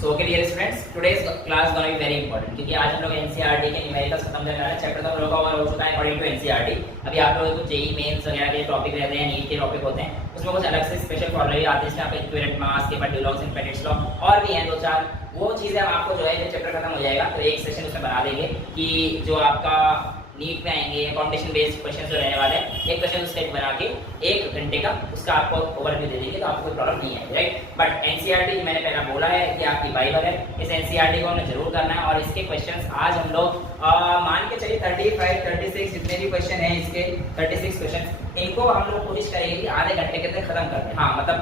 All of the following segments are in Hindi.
So okay dear students, today's class gonna be very important क्योंकि आज हम लोग एनसीईआरटी के न्यूमेरिकल्स खत्म करने वाले हैं। चैप्टर तो हम लोग का ओवर हो चुका है अकॉर्डिंग टू एनसीईआरटी। अभी आप लोगों को जेईई मेंस वगैरह के टॉपिक रहते हैं, नीट के टॉपिक होते हैं, उसमें कुछ अलग से स्पेशल फॉर्मूले आते हैं। इसमें आपके इक्विवेलेंट मास के बाद लॉस इनफिनिट लॉ और भी हैं दो चार, वो चीजें हम आपको जो है जब चैप्टर खत्म हो जाएगा तो एक सेशन उसमें बना देंगे कि जो आपका नीट में आएंगे कॉम्पिटिशन बेस्ड क्वेश्चन जो रहने वाले हैं, एक क्वेश्चन स्टेट बना के 1 घंटे का उसका आपको ओवरव्यू दे देंगे तो आपको कोई प्रॉब्लम नहीं है, राइट। बट एनसीईआरटी मैंने पहला बोला है कि आपकी बाइबल है, इस एनसीईआरटी को हमें जरूर करना है और इसके क्वेश्चंस आज हम लोग मान के चलिए 35 36 जितने भी क्वेश्चन हैं इसके 36 क्वेश्चन, इनको हम लोग कोशिश करेंगे कि आधे घंटे के अंदर खत्म कर दें। हाँ मतलब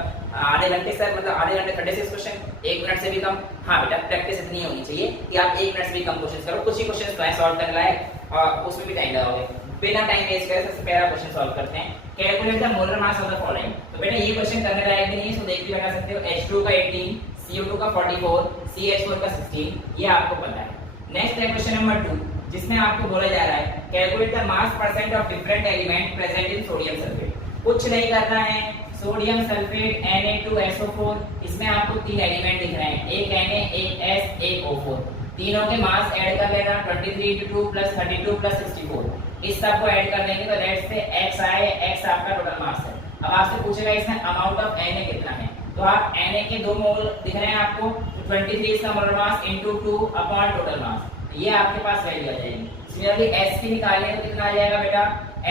आधे घंटे से मतलब आधे घंटे 36 क्वेश्चन 1 मिनट से भी कम। हाँ बेटा प्रैक्टिस इतनी होनी चाहिए कि आप 1 मिनट से भी कम क्वेश्चन करो। कुछ ही क्वेश्चन तो है सॉल्व करने लायक और उसमें भी टाइम लगाओगे। बिना टाइम वेस्ट करे सबसे पहला क्वेश्चन सॉल्व करते हैं। Calculate the molar mass of the following. तो बेटा ये क्वेश्चन करने लायक भी नहीं है, तो देख भी लगा सकते हो। H2 का 18, CO2 का 44, CH4 का 16, ये आपको पता है। नेक्स्ट है क्वेश्चन नंबर 2 जिसमें आपको बोला जा रहा है calculate the mass percent of different element present in sodium sulphate. कुछ नहीं करना है, सोडियम सल्फेट Na2SO4, इसमें आपको 3 एलिमेंट दिख रहे हैं, एक Na, एक S, एक O4। तीनों के मास ऐड कर लेना, 23 × 2 + 32 + 64। इस सब को ऐड कर देंगे तो लेट्स से x आए, x आपका टोटल मास है। अब आपसे पूछेगा इसमें अमाउंट ऑफ Na कितना है, तो आप Na के 2 मोल दिख रहे हैं आपको, तो 23 इसका molar mass * 2 upon total mass, ये आपके पास वैल्यू आ जाएगी। सिमिलरली S की निकालिए तो कितना आ जाएगा बेटा,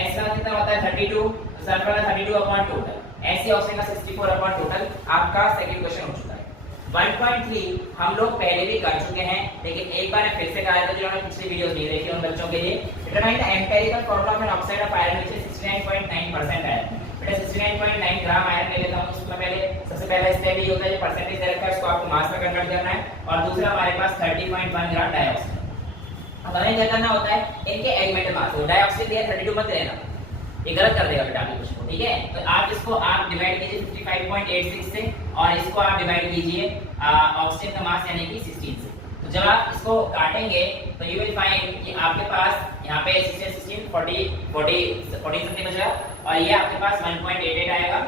S का कितना होता है 32, सल्फर का 32 अपॉन टोटल, ऐसे ऑप्शन का 64 अपॉन टोटल। आपका सेकंड क्वेश्चन हो चुका है। 1.3 हम लोग पहले भी कर चुके हैं, लेकिन एक बार फिर से कहा था जिन्होंने पिछली वीडियोस नहीं देखी उन बच्चों के लिए। Determine the empirical formula of an oxide of iron which is 69.9% iron. बेटा 69.9 ग्राम आयरन ले लेता हूं। उसमें पहले सबसे पहला स्टेप ये होता है, जो परसेंटेज दे रखा है उसको आपको मास में कन्वर्ट करना है, और दूसरा हमारे पास 30.1 ग्राम डाइऑक्साइड। अब हमें क्या करना होता है, इनके एलिमेंट मास को डाइऑक्साइड दिया 32 मत लेना, ये गलत कर देगा बेटा आपके क्वेश्चन को, ठीक है। तो आप इसको आप डिवाइड कीजिए 55.86 से और इसको आप डिवाइड कीजिए ऑक्सीजन का मास यानी कि 16 से। तो जब आप इसको काटेंगे तो यू विल फाइंड कि आपके पास यहाँ पे 16 14 समथिंग बचेगा और ये आपके पास 1.88 आएगा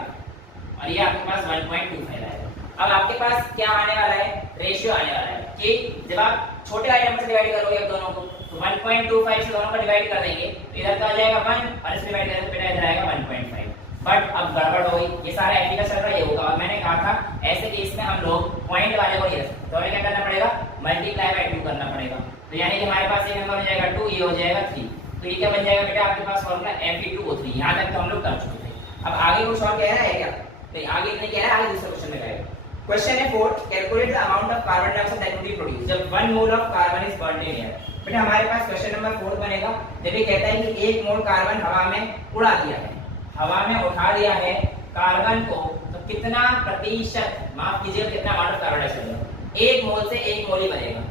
और ये आपके पास 1.25 आएगा। अब आपके पास क्या आने वाला है, रेशियो आने वाला है कि जब आप छोटे वाले नंबर से डिवाइड करोगे अब दोनों को, तो 1.25 से दोनों का डिवाइड कर देंगे तो इधर का आ जाएगा 1 और इससे डिवाइड करेंगे तो बेटा इधर आएगा 1.5। बट अब गड़बड़ हो गई, ये सारा एफी का चल रहा है, ये होगा। और मैंने कहा था ऐसे केस में हम लोग पॉइंट वाले को नहीं रख सकते, तो हमें क्या करना पड़ेगा, मल्टीप्लाई बाय 2 करना पड़ेगा। तो यानी कि हमारे पास ये नंबर हो जाएगा 2, ये हो जाएगा 3। तो ये क्या बन जाएगा बेटा आपके पास फॉर्मूला Fe2O3। यहां तक तो हम लोग कर चुके थे। अब आगे कुछ और कह रहा है क्या, तो आगे नहीं कह रहा है, आगे दूसरा क्वेश्चन में कहेगा। क्वेश्चन है 4 calculate the amount of carbon dioxide that will be produced जब 1 mole of carbon is burned in air. बेटा हमारे पास क्वेश्चन नंबर 4 बनेगा जब ये कहता है कि 1 मोल कार्बन हवा में उड़ा दिया है, हवा में उठा दिया है कार्बन को, तो कितना प्रतिशत, माफ कीजिएगा कितना अमाउंट ऑफ कार्बन डाइऑक्साइड बनेगा। 1 मोल से 1 मोल ही बनेगा,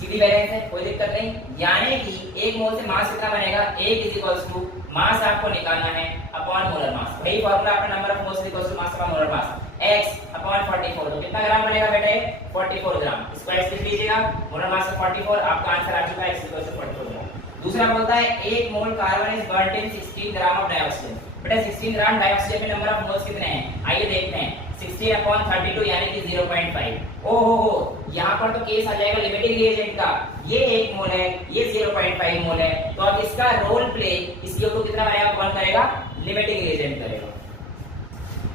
सीधी बैलेंस है, कोई दिक्कत नहीं। यानी कि 1 मोल से मास कितना बनेगा, 1 मास आपको निकालना है अपॉन मोलर मास। वही फार्मूला आपका number of moles mass upon molar mass, x upon 44। तो कितना ग्राम बनेगा बेटे, 44 ग्राम। इसको x लिख लीजिएगा, मोलर मास 44, आपका आंसर आ चुका है x 44 ग्राम। दूसरा बोलता है 1 mole carbon is burned in 16 gram of dioxide. बेटा 16 ग्राम डाइऑक्साइड में नंबर ऑफ मोल्स कितने हैं, आइए देखते हैं। 16 अपॉन 32 यानी कि 0.5। ओहो यहाँ पर तो केस आ जाएगा लिमिटिंग रिएजेंट का, ये 1 मोल है, ये 0.5 मोल है, तो अब इसका रोल प्ले इस CO2 कितना बनेगा, कौन करेगा, लिमिटिंग रिएजेंट करेगा।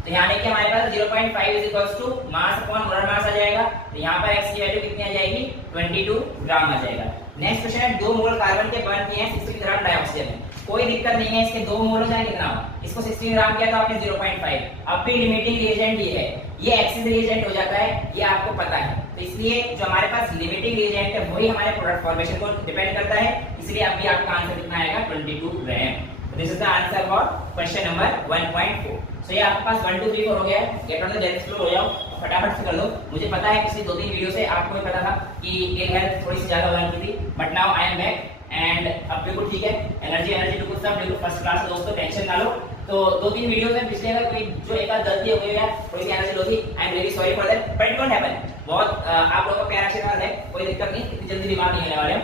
तो यानी कि हमारे पास 0.5 मास अपॉन मोलर मास आ जाएगा। तो यहाँ पर x की वैल्यू कितनी आ जाएगी, 22 ग्राम आ जाएगा। नेक्स्ट क्वेश्चन है 2 मोल कार्बन के बर्न किए हैं 16 ग्राम डाइऑक्साइड में। कोई दिक्कत नहीं है, इसके 2 मोल हो जाए कितना, इसको 16 ग्राम किया तो आपने 0.5। अब भी लिमिटिंग रिएजेंट ये है, ये एक्सिस रिएजेंट हो जाता है, ये आपको पता है। तो इसलिए जो हमारे पास लिमिटिंग रिएजेंट है वही हमारे प्रोडक्ट फॉर्मेशन को डिपेंड करता है, इसलिए अभी आपका आंसर कितना आएगा, 22 gram. This is the answer for question number 1.4। So ये आपके पास 1 2 3 4 हो गया है। गेट ऑन द जल्दी एक्सप्लोर हो जाओ, फटाफट से कर लो। मुझे पता है पिछली 2-3 वीडियो से आपको भी पता था कि ये हेल्थ थोड़ी सी ज्यादा हो जाती थी, but now I am back and अब बिल्कुल ठीक है। एनर्जी बिल्कुल सब बिल्कुल फर्स्ट क्लास है दोस्तों, टेंशन ना लो। तो 2-3 वीडियोस में पिछले अगर कोई जो एक आध गलती हो गई है, थोड़ी सी एनर्जी लो थी, I am very sorry for that, but it don't happen. बहुत आप लोगों का प्यार आशीर्वाद है, कोई दिक्कत नहीं, इतनी जल्दी बीमार नहीं होने वाले हम।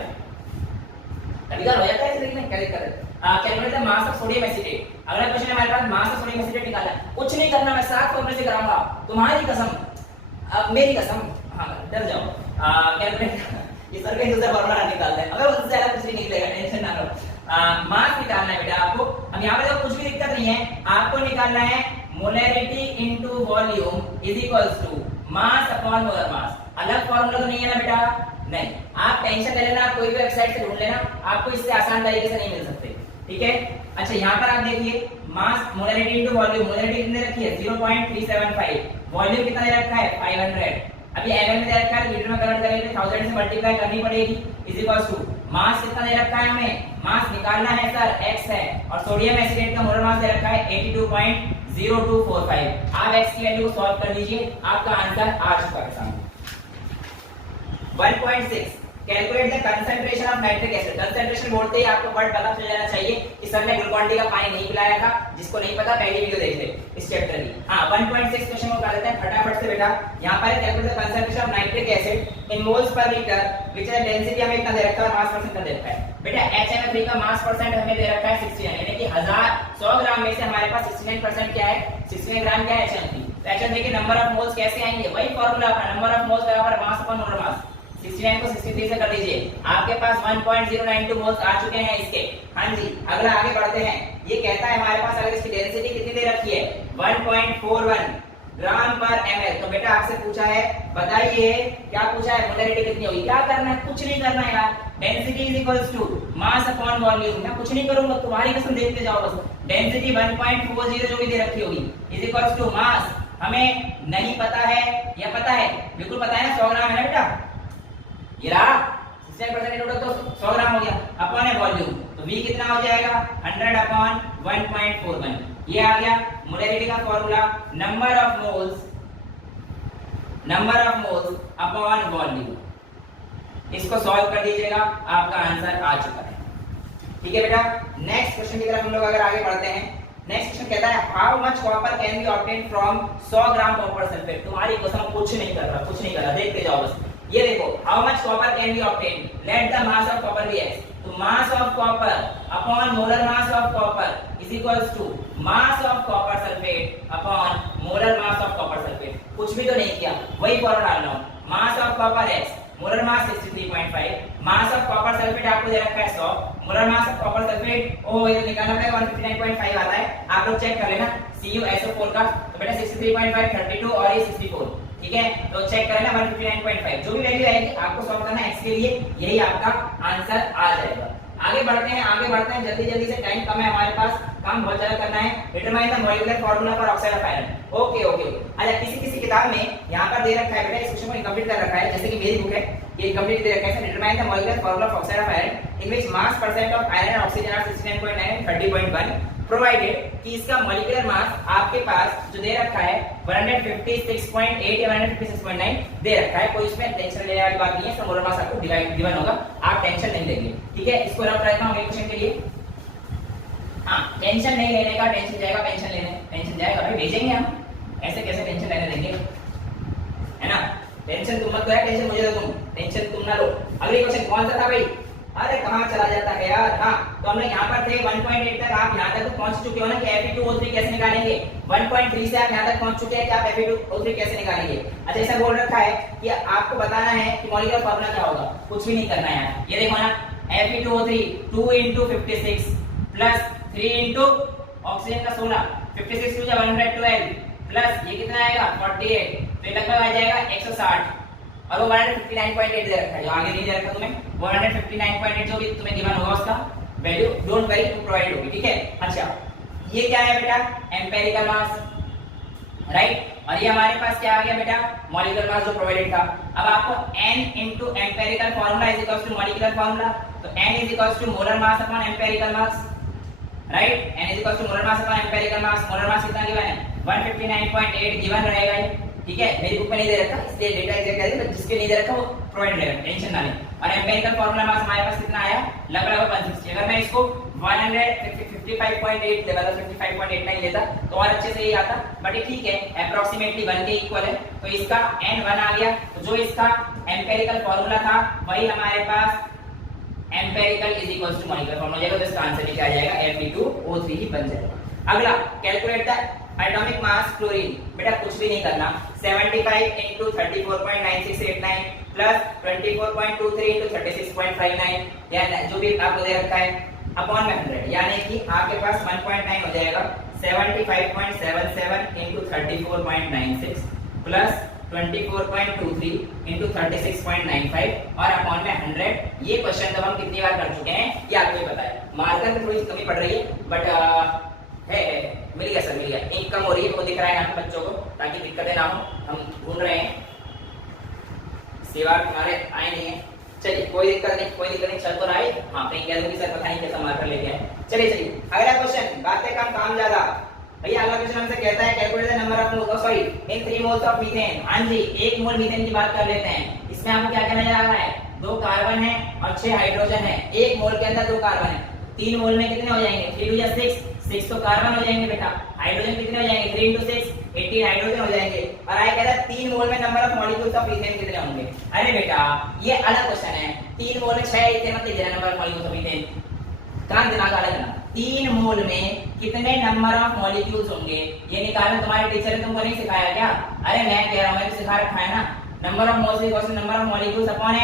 कभी-कभार हो जाता है इसलिए नहीं, क्या दिक्कत है। Calculate the mass of sodium acetate. अगला क्वेश्चन है हमारे पास मास ऑफ सोडियम एसिटेट निकालना है। कुछ नहीं करना, मैं 7 फॉर्मूले से कराऊंगा, तुम्हारी कसम, अब मेरी कसम। हां डर जाओ। कैलकुलेट ये सर के दूसरा फॉर्मूला निकालते हैं, अबे उससे अलग कुछ नहीं निकलेगा, टेंशन ना लो। मास निकालना है बेटा आपको। अब यहाँ पे देखो कुछ भी दिक्कत नहीं है, आपको निकालना है molarity into volume is equals to mass upon molar mass. अलग फॉर्मूला तो नहीं है ना बेटा, नहीं। आप टेंशन ले लेना, कोई भी वेबसाइट से ढूंढ लेना, आपको इससे आसान तरीके से नहीं मिल सकते, ठीक है। अच्छा यहाँ पर आप देखिए मास मोलैरिटी इनटू वॉल्यूम, मोलैरिटी कितने रखी है 0.375, वॉल्यूम कितना दे रखा है 500। अभी एमएल में दे रखा है, लीटर में कन्वर्ट करेंगे तो 1000 से मल्टीप्लाई करनी पड़ेगी, इज इक्वल्स टू मास कितना दे रखा है हमें, मास निकालना है सर x है, और सोडियम एसिडेट का मोलर मास दे रखा है 82.0245। आप x की वैल्यू को सॉल्व कर लीजिए, आपका आंसर आ चुका है सामने। 1.6 calculate the concentration of nitric acid. Concentration बोलते ही आपको वर्ड पता चल जाना चाहिए कि सर ने ग्लूकोन-डी का पानी नहीं पिलाया था, जिसको नहीं पता पहली वीडियो देख ले इस चैप्टर की। हां 1.6 क्वेश्चन को कर देते हैं फटाफट से बेटा। यहां पर calculate the concentration of nitric acid in moles per litre which है डेंसिटी हमें कितना दे रखा है, मास परसेंट दे रखा है बेटा। HNO3 का मास परसेंट हमें दे रखा है 69, यानी कि 100 ग्राम में से हमारे पास 69% क्या है, 69 ग्राम क्या है HNO3। तो HNO3 के नंबर ऑफ मोल्स कैसे आएंगे, वही फार्मूला का नंबर ऑफ मोल्स बराबर मास अपॉन मोलर मास। 69 को 63 से कर दीजिए, आपके पास 1.092 मोल्स आ चुके हैं इसके। हाँ जी, अगला आगे बढ़ते हैं। ये कहता है हमारे पास अगर इसकी डेंसिटी कितनी दे रखी है 1.41 ग्राम पर ml। तो बेटा आपसे पूछा है, बताइए क्या पूछा है, मोलैरिटी कितनी होगी। क्या करना है, कुछ नहीं करना है यार। Density is equals to mass upon volume. मैं कुछ नहीं करूंगा, तुम्हारी कसम देखते जाओ बस। डेंसिटी 1.40 जो भी दे रखी होगी इज इक्वल्स टू मास, हमें नहीं पता है या पता है, बिल्कुल पता है ना 100 ग्राम है ना बेटा, ये रहा 69% टोटल तो 100 ग्राम हो गया, अपॉन है वॉल्यूम, तो V कितना हो जाएगा 100 अपॉन 1.41। ये आ गया मोलैरिटी का formula, number of moles upon volume. इसको सॉल्व कर दीजिएगा, आपका आंसर आ चुका है, ठीक है बेटा। नेक्स्ट क्वेश्चन की तरफ हम लोग अगर आगे बढ़ते हैं। नेक्स्ट क्वेश्चन कहता है how much copper can be obtain from 100 gram copper sulphate. तुम्हारी क्वेश्चन कुछ नहीं कर रहा, देखते जाओ बस। ये देखो how much copper can be obtain, let the mass of copper be x। तो mass of copper upon molar mass of copper is equals to mass of copper sulphate upon molar mass of copper sulphate. कुछ भी तो नहीं किया, वही फॉर्मूला डाल रहा हूं। Mass of copper x, molar mass 63.5, mass of copper sulphate आपको दे रखा है 100, molar mass of copper sulphate ओ ये निकालना पड़ेगा 159.5 आता है, आप लोग चेक कर लेना CuSO4 का। तो बेटा 63.5 32 और ये 64, ठीक है। तो चेक कर लेना 159.5 जो भी वैल्यू आएगी आपको सॉल्व करना है x के लिए, यही आपका आंसर आ जाएगा। आगे बढ़ते हैं जल्दी से, टाइम कम है हमारे पास, काम बहुत ज्यादा करना है। Determine the molecular formula for oxide of iron. Okay. अच्छा किसी किताब में यहाँ पर दे रखा है बेटा, इस क्वेश्चन को इनकम्प्लीट कर रखा है, जैसे कि मेरी बुक है ये कंप्लीट दे रखा है। Determine the molecular formula of oxide of iron in which mass percent of iron and oxygen are 69.9 and 30.1 provided कि इसका मॉलिक्यूलर मास आपके पास जो दे रखा है 156.8 या 156.9 दे रखा है। कोई इसमें टेंशन लेने वाली बात नहीं है, इसका मोलर मास आपको गिवन होगा, आप टेंशन नहीं लेंगे, ठीक है। इसको रख रखता हूं क्वेश्चन के लिए। हां टेंशन नहीं लेने का, टेंशन जाएगा भाई, भेजेंगे हम, ऐसे कैसे टेंशन लेने देंगे, है ना। टेंशन तुम मत लो, टेंशन मुझे दो, टेंशन तुम ना लो। अगली क्वेश्चन कौन सा था भाई, अरे कहां चला जाता है यार। हाँ तो हम लोग यहाँ पर थे 1.8 तक, आप यहाँ तक तो पहुंच चुके हो ना कि Fe2O3 कैसे निकालेंगे। 1.3 से आप यहाँ तक पहुंच चुके हैं कि आप Fe2O3 कैसे निकालेंगे। अच्छा ऐसा बोल रखा है कि आपको बताना है कि मॉलिक्यूलर फार्मूला क्या होगा, कुछ भी नहीं करना है यार। ये देखो ना Fe2O3 2 × 56 प्लस 3 × ऑक्सीजन का 16, 56 टू 112 प्लस ये कितना आएगा 48, तो ये लगभग आ जाएगा 160 और वो 159.8 दे रखा है, जो आगे नहीं दे रखा तुम्हें 159.8 जो भी तुम्हें गिवन होगा उसका value don't worry to provide होगी, ठीक है। अच्छा ये क्या है बेटा, एम्पिरिकल मास, राइट। और ये हमारे पास क्या आ गया बेटा, मॉलिक्यूलर मास जो प्रोवाइडेड था। अब आपको n * empirical formula is equals to molecular formula, तो n is equals to molar mass upon empirical mass, right. n is equals to molar mass upon empirical mass. Molar mass कितना गिवन है 159.8 गिवन रहेगा ये, ठीक है। मेरी बुक में नहीं दे रखा इसलिए डेटा एग्जैक्ट है, तो जिसके नहीं दे रखा वो प्रोवाइड रहेगा, टेंशन ना लें। और एम्पिरिकल फार्मूला मास हमारे पास कितना आया, लगभग 160। अगर मैं इसको 155.8 लेता, 55.89 लेता तो और अच्छे से ही आता, बट ये ठीक है अप्रोक्सीमेटली 1 के इक्वल है, तो इसका n 1 आ गया। तो जो इसका एम्पिरिकल फार्मूला था वही हमारे पास empirical is equals to molecular formula हो जाएगा, तो इसका आंसर क्या आ जाएगा Fe2O3 ही बन जाएगा। अगला calculate the atomic mass chlorine, बेटा कुछ भी नहीं करना, 75 into 34.9689 प्लस 24.23 into 36.59, या जो भी आपको दे रखा है अपॉन में 100, यानी कि आपके पास 1.9 हो जाएगा 75.77 into 34.96 प्लस 24.23 into 36.95 और अपॉन में 100। ये क्वेश्चन तो हम कितनी बार कर चुके हैं ये आपको पता है। मार्कर में थोड़ी सी कमी पड़ रही है बट है मिल गया सर, मिल गया। एक कम हो रही है वो दिख रहा है यहाँ पे बच्चों को, ताकि दिक्कतें ना हो। हम ढूंढ रहे हैं, सेवा हमारे आए नहीं है। चलिए कोई दिक्कत नहीं, कोई दिक्कत नहीं, चल तो रहा है। हाँ कहीं कह दूंगी सर पता नहीं कैसा मार्कर लेके आए। चलिए चलिए अगला क्वेश्चन, बातें कम काम ज्यादा। भैया अगला क्वेश्चन हमसे कहता है calculate the number of moles, sorry in 3 moles of methane. हाँ जी, 1 मोल मीथेन की बात कर लेते हैं। इसमें आपको क्या कहना जा रहा है, 2 कार्बन है और 6 हाइड्रोजन है। 1 मोल के अंदर 2 कार्बन है, 3 मोल में कितने हो जाएंगे, 3 2 6, 6 तो कार्बन हो जाएंगे बेटा। हाइड्रोजन कितने हो जाएंगे, 3 into 6 18 हाइड्रोजन हो जाएंगे। और आगे कह रहा है 3 मोल में number of molecules of methane कितने होंगे। अरे बेटा ये अलग क्वेश्चन है, 3 मोल में 6 इतने मत लीजिए number of molecules of methane, कहां दिमाग अलग है ना। 3 मोल में कितने नंबर ऑफ मॉलिक्यूल्स होंगे ये निकालना तुम्हारे टीचर ने तुमको नहीं सिखाया क्या। अरे मैं कह रहा हूं, मैंने सिखा रखा है ना। Number of moles equals to number of molecules upon Na।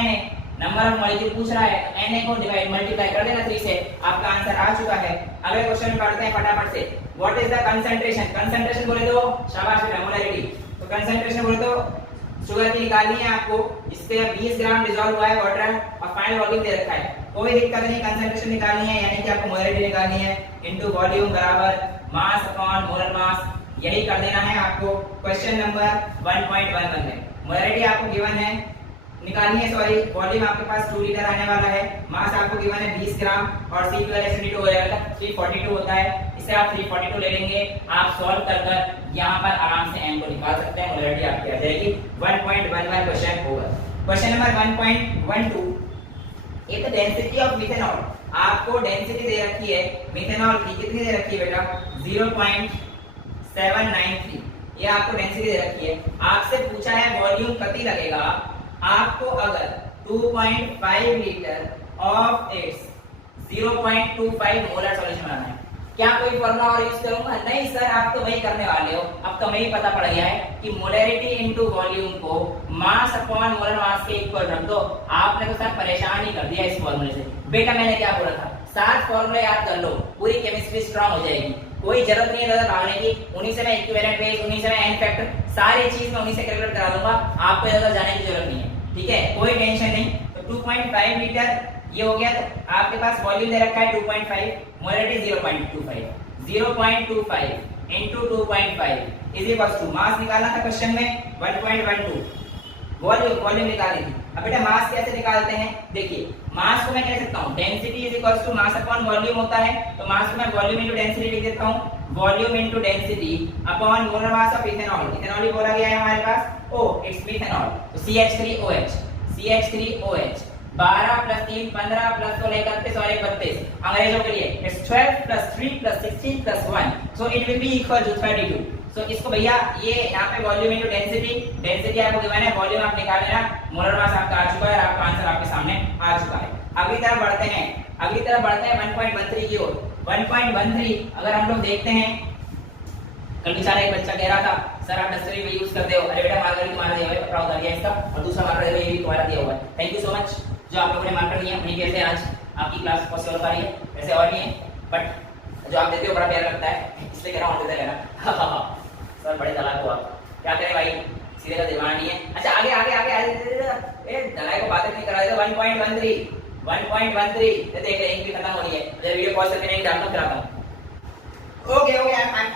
Number of molecule पूछ रहा है तो Na को डिवाइड मल्टीप्लाई कर देना 3 से, आपका आंसर आ चुका है। अगले क्वेश्चन में पढ़ते हैं फटाफट से। What is the concentration, concentration बोले तो शाबाश बेटा, मोलैरिटी। तो कंसंट्रेशन बोले तो शुगर की निकालनी है आपको, इससे 20 ग्राम डिसॉल्व हुआ है वाटर और फाइनल वॉल्यूम दे रखा है। कोई दिक्कत नहीं, कंसंट्रेशन निकालनी है यानी कि आपको मोलैरिटी निकालनी है इनटू वॉल्यूम बराबर मास अपॉन मोलर मास, यही कर देना है आपको क्वेश्चन नंबर 1.11 में। मोलैरिटी आपको गिवन है, निकालनी है सॉरी, वॉल्यूम आपके पास 2 लीटर आने वाला है, मास आपको गिवन है 20 ग्राम और C2H2 हो जाएगा 342 होता है। इसे आप 342 ले लेंगे, आप सॉल्व कर यहाँ पर आराम से m को निकाल सकते हैं, मोलैरिटी आपकी आ जाएगी। 1.11 क्वेश्चन होगा। क्वेश्चन नंबर 1.12, एक डेंसिटी ऑफ मिथेनॉल, आपको डेंसिटी दे रखी है मिथेनॉल की, कितनी दे रखी है बेटा 0.793, ये आपको डेंसिटी दे रखी है। आपसे पूछा है वॉल्यूम कितनी लगेगा, आपको अगर 2.5 litre of its 0.25 molar solution बनाना है, क्या कोई फॉर्मूला और यूज करूंगा, नहीं सर आप तो वही करने वाले हो। अब तो हमें पता पड़ गया है कि मोलैरिटी इनटू वॉल्यूम को मास अपॉन मोलर मास के इक्वल रख दो। आपने तो सर परेशान ही कर दिया इस फॉर्मूले से। बेटा मैंने क्या बोला था, 7 फॉर्मूले याद कर लो, पूरी केमिस्ट्री स्ट्रांग हो जाएगी। कोई जरूरत नहीं है ज्यादा भागने की, उन्हीं से मैं इक्विवेलेंट बेस, उन्हीं से मैं एन फैक्टर, सारी चीज मैं उन्हीं से कैलकुलेट करा दूंगा, आपको ज्यादा जाने की जरूरत नहीं है, ठीक है, कोई टेंशन नहीं। तो 2.5 लीटर ये हो गया। तो आपके पास वॉल्यूम दे रखा है 2.5, molarity 0.25, 0.25 into 2.5 is equals to, mass निकालना था क्वेश्चन में 1.12, वॉल्यूम निकालनी थी। अब बेटा मास कैसे निकालते हैं, देखिए मास को मैं कह सकता हूं density is equals to mass upon volume होता है, तो मास को मैं वॉल्यूम इनटू डेंसिटी लिख देता हूं, volume into density upon molar mass of ethanol. Ethanol ही बोला गया है हमारे पास, ओ इट्स मिथेनॉल, तो CH3OH, CH3OH 12 + 3 15 + 16 31 और 1 32, अंग्रेजों के लिए it's 12 + 3 + 16 + 1, so it will be equal to 32। So इसको भैया ये यहाँ पे वॉल्यूम इनटू डेंसिटी, डेंसिटी आपको गिवन है, वॉल्यूम आप निकाल लेना, मोलर मास आपका आ चुका है, आपका आंसर आपके सामने आ चुका है। अगली तरफ बढ़ते हैं, 1.13 की ओर। 1.13 अगर हम लोग देखते हैं, कल बेचारा एक बच्चा कह रहा था सर आप डस्टबिन में यूज करते हो, अरे बेटा मार्कर भी तुम्हारा दिया हुआ है, पकड़ा उतार दिया इसका, और दूसरा मार्कर ये भी तुम्हारा दिया हुआ है। थैंक यू सो मच जो आप लोगों ने मार्कर दिया, उन्हीं वजह से आज आपकी क्लास पॉसिबल हो रही है, वैसे और भी है बट जो आप देते हो बड़ा प्यार लगता है, इसलिए कह रहा हूं देते रहना। सर बड़े चालाक हो आप, क्या करें भाई, सीधे का दिमाग नहीं है। अच्छा आगे आगे आगे ए दलाई को बातें नहीं करा देगा। 1.13 देख रहे हैं कि खत्म हो रही है, मुझे वीडियो पॉज करके नहीं डालता फिर आता हूं। ओके आई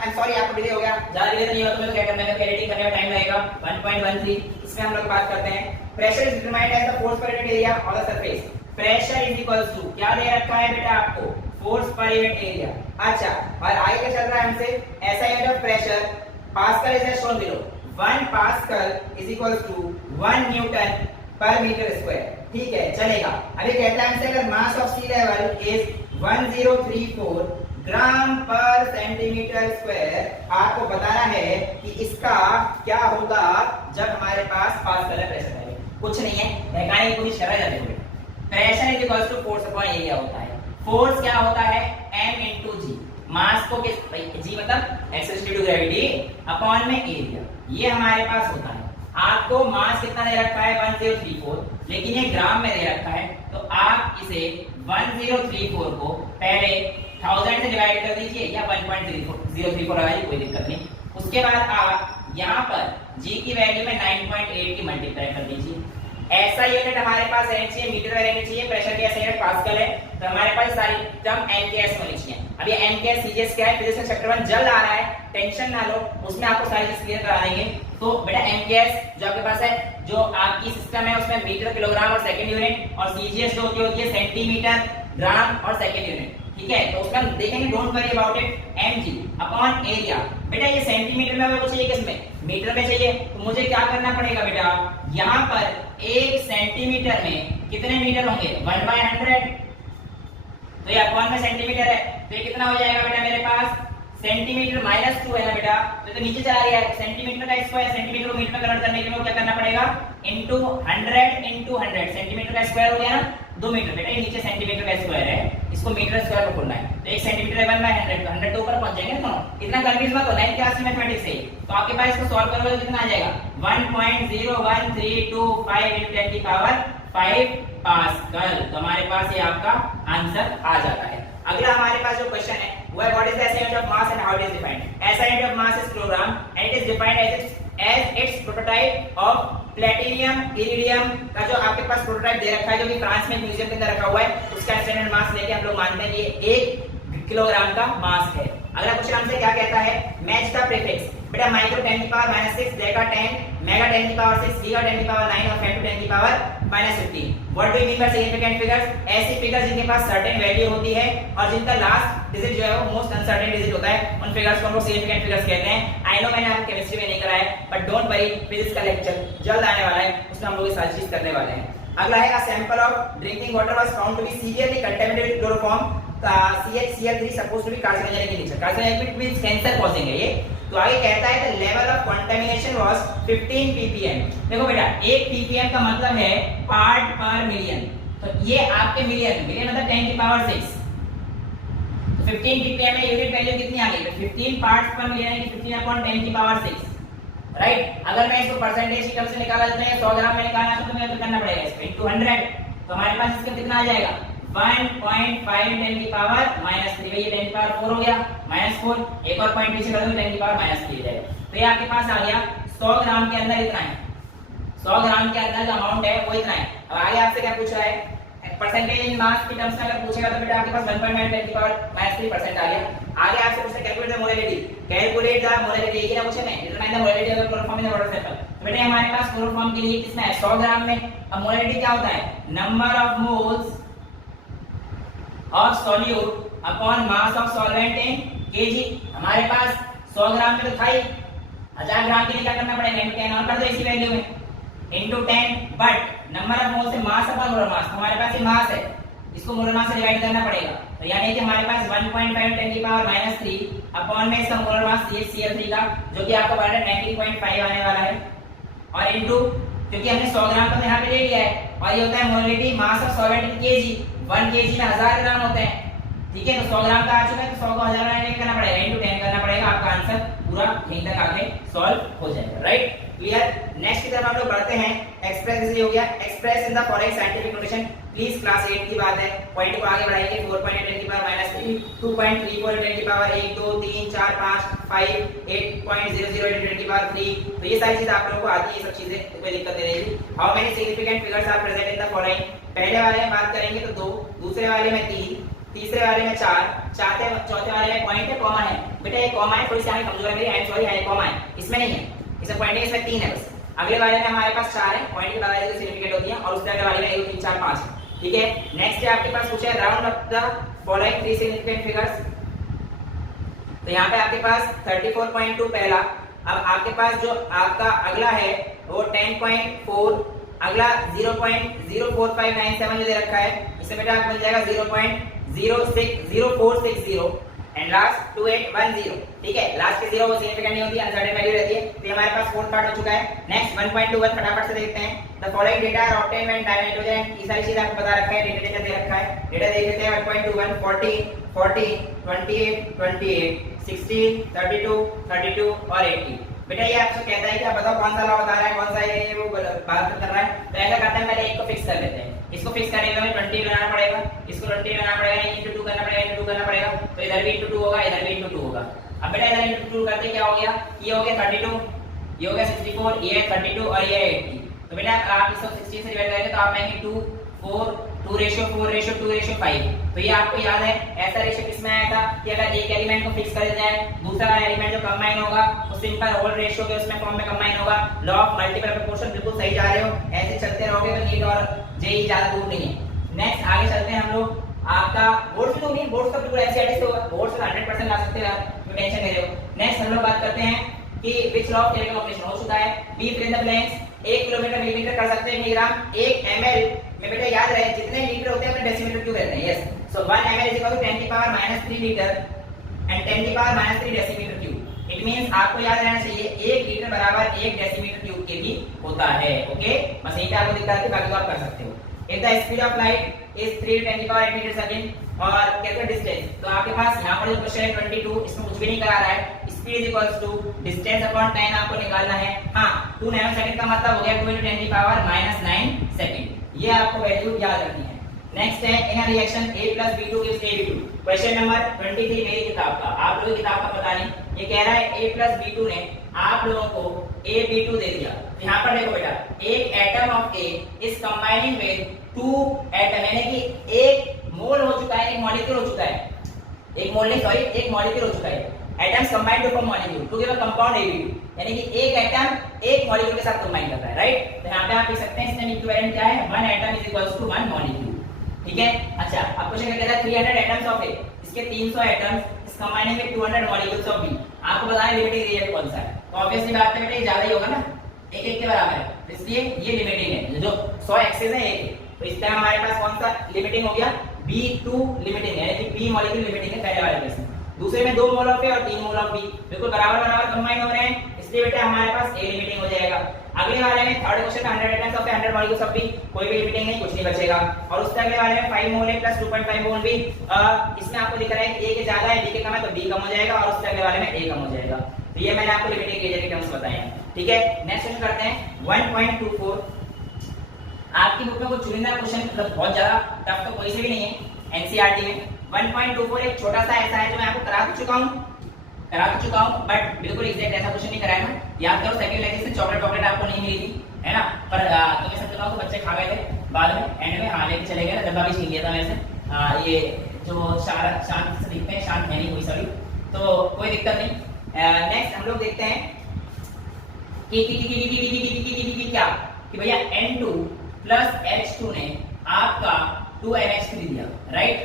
एम सॉरी, आपको डिले हो गया, ज्यादा डिले नहीं हुआ तो मैं क्या करना है, एडिटिंग करने में टाइम लगेगा। 1.13 इसमें हम लोग बात करते हैं, pressure is determined as the force per unit area of the surface. Pressure is equals to क्या दे रखा है बेटा आपको, फोर्स पर यूनिट एरिया। अच्छा और आगे क्या चल रहा है हमसे, ऐसा unit of pressure pascal is shown below, 1 pascal is equals to 1 newton per metre square, ठीक है चलेगा। अभी कहता है हमसे अगर mass of sea level is 1034 gram per centimetre square, आपको बताना है कि इसका क्या होगा जब हमारे पास पास्कल है प्रेशर है। कुछ नहीं है, दिखाने की कोशिश कर रहे हैं। Pressure is equals to force upon area होता है। फोर्स क्या होता है, m into g, मास को किस जी मतलब acceleration due to gravity upon में एरिया, ये हमारे पास होता है। आपको मास कितना दे रखा है 1034, लेकिन ये ग्राम में दे रखा है, तो आप इसे 1034 को पहले 1000 से डिवाइड कर दीजिए या 1.034 लगाइए, कोई दिक्कत नहीं। उसके बाद आप यहाँ पर g की वैल्यू में 9.8 की मल्टीप्लाई कर दीजिए। ऐसा यूनिट हमारे पास रहना चाहिए, मीटर में रहना चाहिए, प्रेशर की ऐसा यूनिट पास्कल है, तो हमारे पास सारी टर्म एमकेएस होनी चाहिए। अब ये एमकेएस सीजीएस क्या है, फिजिक्स का चैप्टर 1 जल्द आ रहा है, टेंशन ना लो, उसमें आपको सारी चीज क्लियर करा देंगे। तो बेटा एमकेएस जो आपके पास है, जो आपकी सिस्टम है उसमें मीटर, किलोग्राम और सेकंड यूनिट, और सीजीएस जो होती है सेंटीमीटर, ग्राम और सेकंड यूनिट, ठीक है। तो उसमें हम देखेंगे, don't worry about it, mg upon area. बेटा ये सेंटीमीटर में मेरे को चाहिए, किसमें, मीटर में चाहिए, तो मुझे क्या करना पड़ेगा बेटा, यहाँ पर 1 सेंटीमीटर में कितने मीटर होंगे 1/100, तो ये अपॉन में सेंटीमीटर है, तो ये कितना हो जाएगा बेटा मेरे पास सेंटीमीटर -2 है ना बेटा, तो नीचे चला गया है। सेंटीमीटर का स्क्वायर सेंटीमीटर को मीटर में कन्वर्ट करने के लिए क्या करना पड़ेगा, इनटू 100 सेंटीमीटर का स्क्वायर हो गया ना 2 मीटर। बेटा ये नीचे सेंटीमीटर का स्क्वायर है, इसको मीटर स्क्वायर में खोलना है, तो 1 सेंटीमीटर 1/100, तो 100 तो ऊपर पहुंच जाएंगे दोनों। इतना कंफ्यूज मत हो, 9th क्लास में मैथमेटिक्स है, तो आपके पास इसको सॉल्व करोगे तो कितना आ जाएगा 1.01325 × 10 की पावर 5 पास्कल। तो हमारे पास ये आपका आंसर आ जाता है। अगला हमारे पास जो क्वेश्चन है वो है what is the SI unit of mass and how it is defined. SI unit of mass is kilogram and it is defined as its prototype of platinum iridium का जो आपके पास प्रोटोटाइप दे रखा है, जो कि फ्रांस में म्यूजियम के अंदर रखा हुआ है, उसका स्टैंडर्ड मास लेके हम लोग मानते हैं ये 1 किलोग्राम का मास है। अगला क्वेश्चन हमसे क्या कहता है, मैच द प्रीफिक्स। बेटा माइक्रो 10 की पावर -6, डेका 10, मेगा 10 की पावर 6, गीगा 10 की पावर 9 और फेम्टो 10 की power -15। What do you mean by significant figures? ऐसी फिगर्स जिनके पास सर्टेन वैल्यू होती है और जिनका लास्ट डिजिट जो है वो मोस्ट अनसर्टेन डिजिट होता है, उन फिगर्स को हम लोग सिग्निफिकेंट फिगर्स कहते हैं। आई नो मैंने आपको केमिस्ट्री में नहीं कराया है, बट डोंट वरी, फिजिक्स का लेक्चर जल्द आने वाला है, उसमें हम लोग ये सारी चीज करने वाले हैं। अगला है a sample of drinking water was found to be severely contaminated with chloroform CHCl3 supposed to be carcinogenic in nature. Carcinogenic means cancer causing है ये। तो आगे कहता है the level of contamination was 15 ppm। देखो बेटा 1 ppm का मतलब है पार्ट पर मिलियन, तो ये आपके मिलियन मतलब 10 की पावर 6, तो 15 ppm में यूनिट वैल्यू कितनी आ गई, 15 पार्ट्स पर मिलियन है कि 15/10 की पावर 6, राइट। अगर मैं इसको परसेंटेज की टर्म से निकाला जाता है 100 ग्राम में निकालना है तो मैं करना पड़ेगा इसको इनटू 100, तो हमारे पास इसका कितना आ जाएगा 1.5 10 की पावर -3, ये 10 की पावर 4 हो गया, -4, एक और पॉइंट पीछे कर दूं 10 की पावर -3 हो जाएगा। तो ये आपके पास आ गया 100 ग्राम के अंदर इतना है, 100 ग्राम के अंदर जो अमाउंट है वो इतना है। अब आगे आपसे क्या पूछ रहा है, परसेंटेज इन मास की टर्म्स में अगर पूछेगा तो बेटा आपके पास 1.9 10 की पावर -3% आ गया। आगे आपसे पूछे calculate the molality, calculate the molality, ये ना पूछे नहीं, determine the molality of chloroform in the water sample. तो बेटा हमारे पास क्लोरोफॉर्म के लिए कितना है 100 ग्राम में। अब मोलैलिटी क्या होता है, number of moles of solute upon mass of solvent in KG. हमारे पास 100 ग्राम में तो था ही, 1000 ग्राम के लिए क्या करना पड़ेगा इनटू 10 और कर दो इसी वैल्यू में into 10, but number of mole से मास अपॉन मोलर मास, हमारे पास ये मास है, इसको मोलर मास से डिवाइड करना पड़ेगा, तो यानी कि हमारे पास 1.5 10 की पावर -3 अपॉन में इसका मोलर मास CHCl3 का जो कि आपका 19.5 आने वाला है, और इनटू क्योंकि हमने 100 ग्राम का यहां पे ले लिया है, और ये होता है molality mass of solvent in KG, 1 KG में 1000 ग्राम होते हैं, ठीक है। तो 100 ग्राम का आ चुका है, तो 100 को 1000 में करना पड़ेगा इनटू 10 करना पड़ेगा, आपका आंसर पूरा यहीं तक आके सॉल्व हो जाएगा, राइट, क्लियर। नेक्स्ट की तरफ हम लोग बढ़ते हैं, एक्सप्रेस इसलिए हो गया, express in the following scientific notation. Please class 8 की बात है, पॉइंट को आगे बढ़ाइए, 4.8 10 की पावर -3, 2.34 10 की पावर 1 2 3 4 5 5 8.00 10 की पावर 3, तो ये सारी चीजें आप लोगों को आती है, ये सब चीजें कोई दिक्कत नहीं रहेगी। How many significant figures are present in the following, पहले वाले में बात करेंगे तो 2, दूसरे वाले में 3, तीसरे वाले में 4, चौथे वाले में पॉइंट है, कॉमा है। बेटा ये कॉमा है, थोड़ी सी आगे कमजोर है मेरी, आई एम सॉरी, है कॉमा है, इसमें नहीं है, इसमें पॉइंट है, इसमें 3 है बस। अगले वाले में हमारे पास 4 है, पॉइंट की बात सिग्निफिकेंट होती है, और उसके अगले वाले में 1 2 3 4 5 है, ठीक है। नेक्स्ट है आपके पास पूछा है round up the following 3 significant figures, तो यहाँ पे आपके पास 34.2 पहला, अब आपके पास जो आपका अगला है वो 10.4, अगला 0.04597 जो दे रखा है, इससे बेटा आपको मिल जाएगा 0.0460 एंड लास्ट 2810, ठीक है। लास्ट के 0 वो सिग्निफिकेंट नहीं होती, अनसर्टेन वैल्यू रहती है, तो ये हमारे पास फोर्थ पार्ट हो चुका है। नेक्स्ट 1.21 फटाफट से देखते हैं, the following data are obtained when nitrogen, ये सारी चीज आपको बता रखा है, डेटा दे रखा है, डेटा देख लेते हैं 1.21 40 14, 28, 28, 16, 32, 32 और 80। बेटा ये आपसे कहता है कि आप बताओ कौन सा लॉ बता रहा है, कौन सा ये वो बात कर रहा है। तो ऐसा करते हैं, पहले एक को फिक्स कर लेते हैं। इसको फिक्स करने के लिए 20 बनाना पड़ेगा, इसको 20 बनाना पड़ेगा, इंटू 2 करना पड़ेगा, इंटू 2 करना पड़ेगा। तो इधर भी इंटू 2 होगा, इधर भी इंटू 2 होगा। अब बेटा इधर इंटू 2 करते क्या हो गया, ये हो गया 32, ये हो गया 64, ये 32 और ये 80। तो बेटा आप इसको 16 से डिवाइड करेंगे तो आप पाएंगे 2, 4, 2:4:2:5। तो ये आपको याद है ऐसा रेशियो किसमें आया था कि अगर एक एलिमेंट को फिक्स कर देते हैं, दूसरा एलिमेंट जो कंबाइन होगा वो सिंपल होल रेशियो के उसमें फॉर्म में कंबाइन होगा। लॉ ऑफ मल्टीपल प्रोपोर्शन, बिल्कुल सही जा रहे हो, ऐसे चलते रहोगे तो नीट और जेई ज्यादा दूर नहीं है। नेक्स्ट आगे चलते हैं हम लोग। आपका बोर्ड से तो नहीं, बोर्ड का बिल्कुल एनसीईआरटी से होगा, बोर्ड से 100% ला सकते हो आप, कोई टेंशन नहीं लो। नेक्स्ट हम लोग बात करते हैं कि which law of chemical operation हो चुका है। Be fill in the blanks. 1 kilometre millimetre कर सकते हैं मिलीग्राम, 1 ml में बेटा याद रहे जितने लीटर होते हैं अपने डेसीमीटर क्यूब रहते हैं। Yes, so 1 ml is equal to 10 की पावर -3 लीटर एंड 10 की power -3 decimetre cube. It means आपको याद रहना चाहिए 1 लीटर बराबर 1 डेसीमीटर क्यूब के भी होता है। ओके, बस यही पे आपको दिक्कत है, बाकी तो आप कर सकते हो। If the speed of light is 3 10 की पावर 8 मीटर सेकंड और कैलकुलेट डिस्टेंस, तो आपके पास यहां पर जो क्वेश्चन है 22, इसमें कुछ भी नहीं करा रहा है। Speed is equals to distance upon time आपको निकालना है। हां, 2 नैनोसेकंड का मतलब हो गया 2 × 10 की पावर -9 सेकंड। ये आपको वैल्यू याद रखनी है। नेक्स्ट है in a reaction A + B2 gives AB2। Question number 23 मेरी किताब का, आप लोगों की किताब का पता नहीं। ये कह रहा है A + B2 ने आप लोगों को AB2 दे दिया। यहाँ पर देखो बेटा, एक atom of A is combining with 2 atom, यानी कि एक मोल हो चुका है, एक मॉलिक्यूल हो चुका है, एक मोल नहीं सॉरी एक मॉलिक्यूल हो चुका है। Atoms combined to form molecule to give a compound AB2, यानी कि एक एटम एक मॉलिक्यूल के साथ कंबाइन कर रहा है, राइट। तो यहाँ पे आप लिख सकते हैं इसमें इक्विवेलेंट क्या है, 1 atom is equals to 1 molecule. ठीक है, अच्छा अब क्वेश्चन क्या कहता है 300 एटम्स ऑफ A, इसके 300 एटम्स इस combining with 200 molecules of B। आपको बताना लिमिटिंग रिएक्ट कौन सा है, तो ऑब्वियसली बात है बेटा ये ज्यादा ही होगा ना, एक एक के बराबर है, तो इसलिए ये लिमिटिंग है। जो 100 एक्सेस है एक, तो इस टाइम हमारे पास कौन सा लिमिटिंग हो गया, B2 लिमिटिंग है, यानी कि B मॉलिक्यूल लिमिटिंग है पहले वाले केस में। दूसरे में 2 मोल ऑफ A और 3 मोल ऑफ B बिल्कुल बराबर बराबर कंबाइन हो रहे हैं, इसलिए बेटा हमारे पास A लिमिटिंग हो जाएगा। अगले वाले में थर्ड क्वेश्चन में 100 atoms of 100 molecules of B, कोई भी लिमिटिंग नहीं, कुछ नहीं बचेगा। और उसके अगले वाले में 5 मोल A + 2.5 मोल B, इसमें आपको दिख रहा है कि A के ज्यादा है B के कम है, तो B कम हो जाएगा और उसके अगले वाले में A कम हो जाएगा। तो ये मैंने आपको लिमिटिंग रिएक्शन के टर्म्स बताए हैं। ठीक है, नेक्स्ट क्वेश्चन करते हैं 1.24। आपकी बुक में कुछ चुनिंदा क्वेश्चन, मतलब बहुत ज्यादा टफ तो कोई से भी नहीं है एनसीईआरटी में। 1.24 एक छोटा सा ऐसा है जो मैं आपको करा चुका हूं, बट बिल्कुल एग्जैक्ट ऐसा क्वेश्चन नहीं कराया मैं। याद करो सेकंड लेक्चर से चॉकलेट आपको नहीं मिली थी, है ना, पर तो मैं समझता हूं बच्चे खा गए थे बाद में, एंड में हां लेके चले गए ना, डब्बा भी छीन लिया था मेरे से। ये जो शांत से दिखते हैं, शांत है नहीं कोई सभी, तो कोई दिक्कत नहीं। नेक्स्ट हम लोग देखते हैं कि क्या कि भैया N2 + H2 ने आपका 2NH3 दिया, राइट।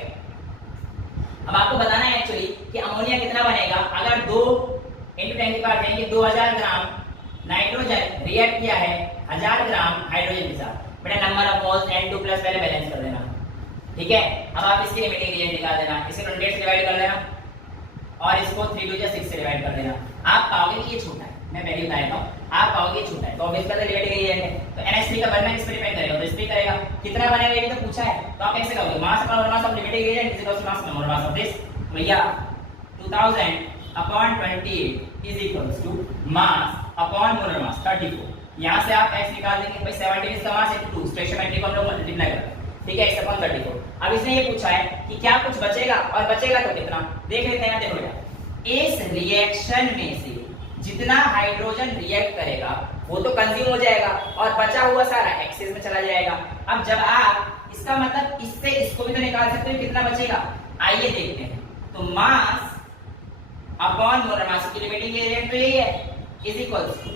अब आपको बताना है एक्चुअली कि अमोनिया कितना बनेगा अगर 2 × 10 की पावर यानी कि 2000 ग्राम नाइट्रोजन रिएक्ट किया है 1000 ग्राम हाइड्रोजन के साथ। बेटा number of moles N2 plus पहले बैलेंस कर देना, ठीक है। अब आप इसकी लिमिटिंग रिएक्ट निकाल देना, इसे 28 से डिवाइड कर देना और इसको 3 2 6 से डिवाइड कर देना। आप पाओगे कि ये छोटा है, मैं वैल्यू बता देता हूं, आप पाओगे ये छोटा है, तो ऑब्वियसली इसका लिमिटिंग रिएक्ट है, तो NH3 का बनना किस पे डिपेंड करेगा, तो इस पे करेगा। कितना बनेगा ये तो पूछा है, तो आप कैसे करोगे, mass upon mass of limiting react is equal to mass upon mass of this. भैया 2000/28 is equals to mass upon molar mass 34। यहां से आप x निकाल देंगे, भाई 70 इसका मास × 2 स्टोइकियोमेट्री को हम लोग मल्टीप्लाई करते हैं, ठीक है, x/34। अब इसने ये पूछा है कि क्या कुछ बचेगा, और बचेगा तो कितना, देख लेते हैं। देखो बेटा, इस रिएक्शन में से जितना हाइड्रोजन रिएक्ट करेगा वो तो कंज्यूम हो जाएगा और बचा हुआ सारा एक्सेस में चला जाएगा। अब जब आप इसका मतलब इससे इसको भी तो निकाल सकते हो, कितना बचेगा, आइए देखते हैं। तो मास अपॉन मोलर मास की लिमिटिंग रिएक्ट तो यही है, इज इक्वल्स टू,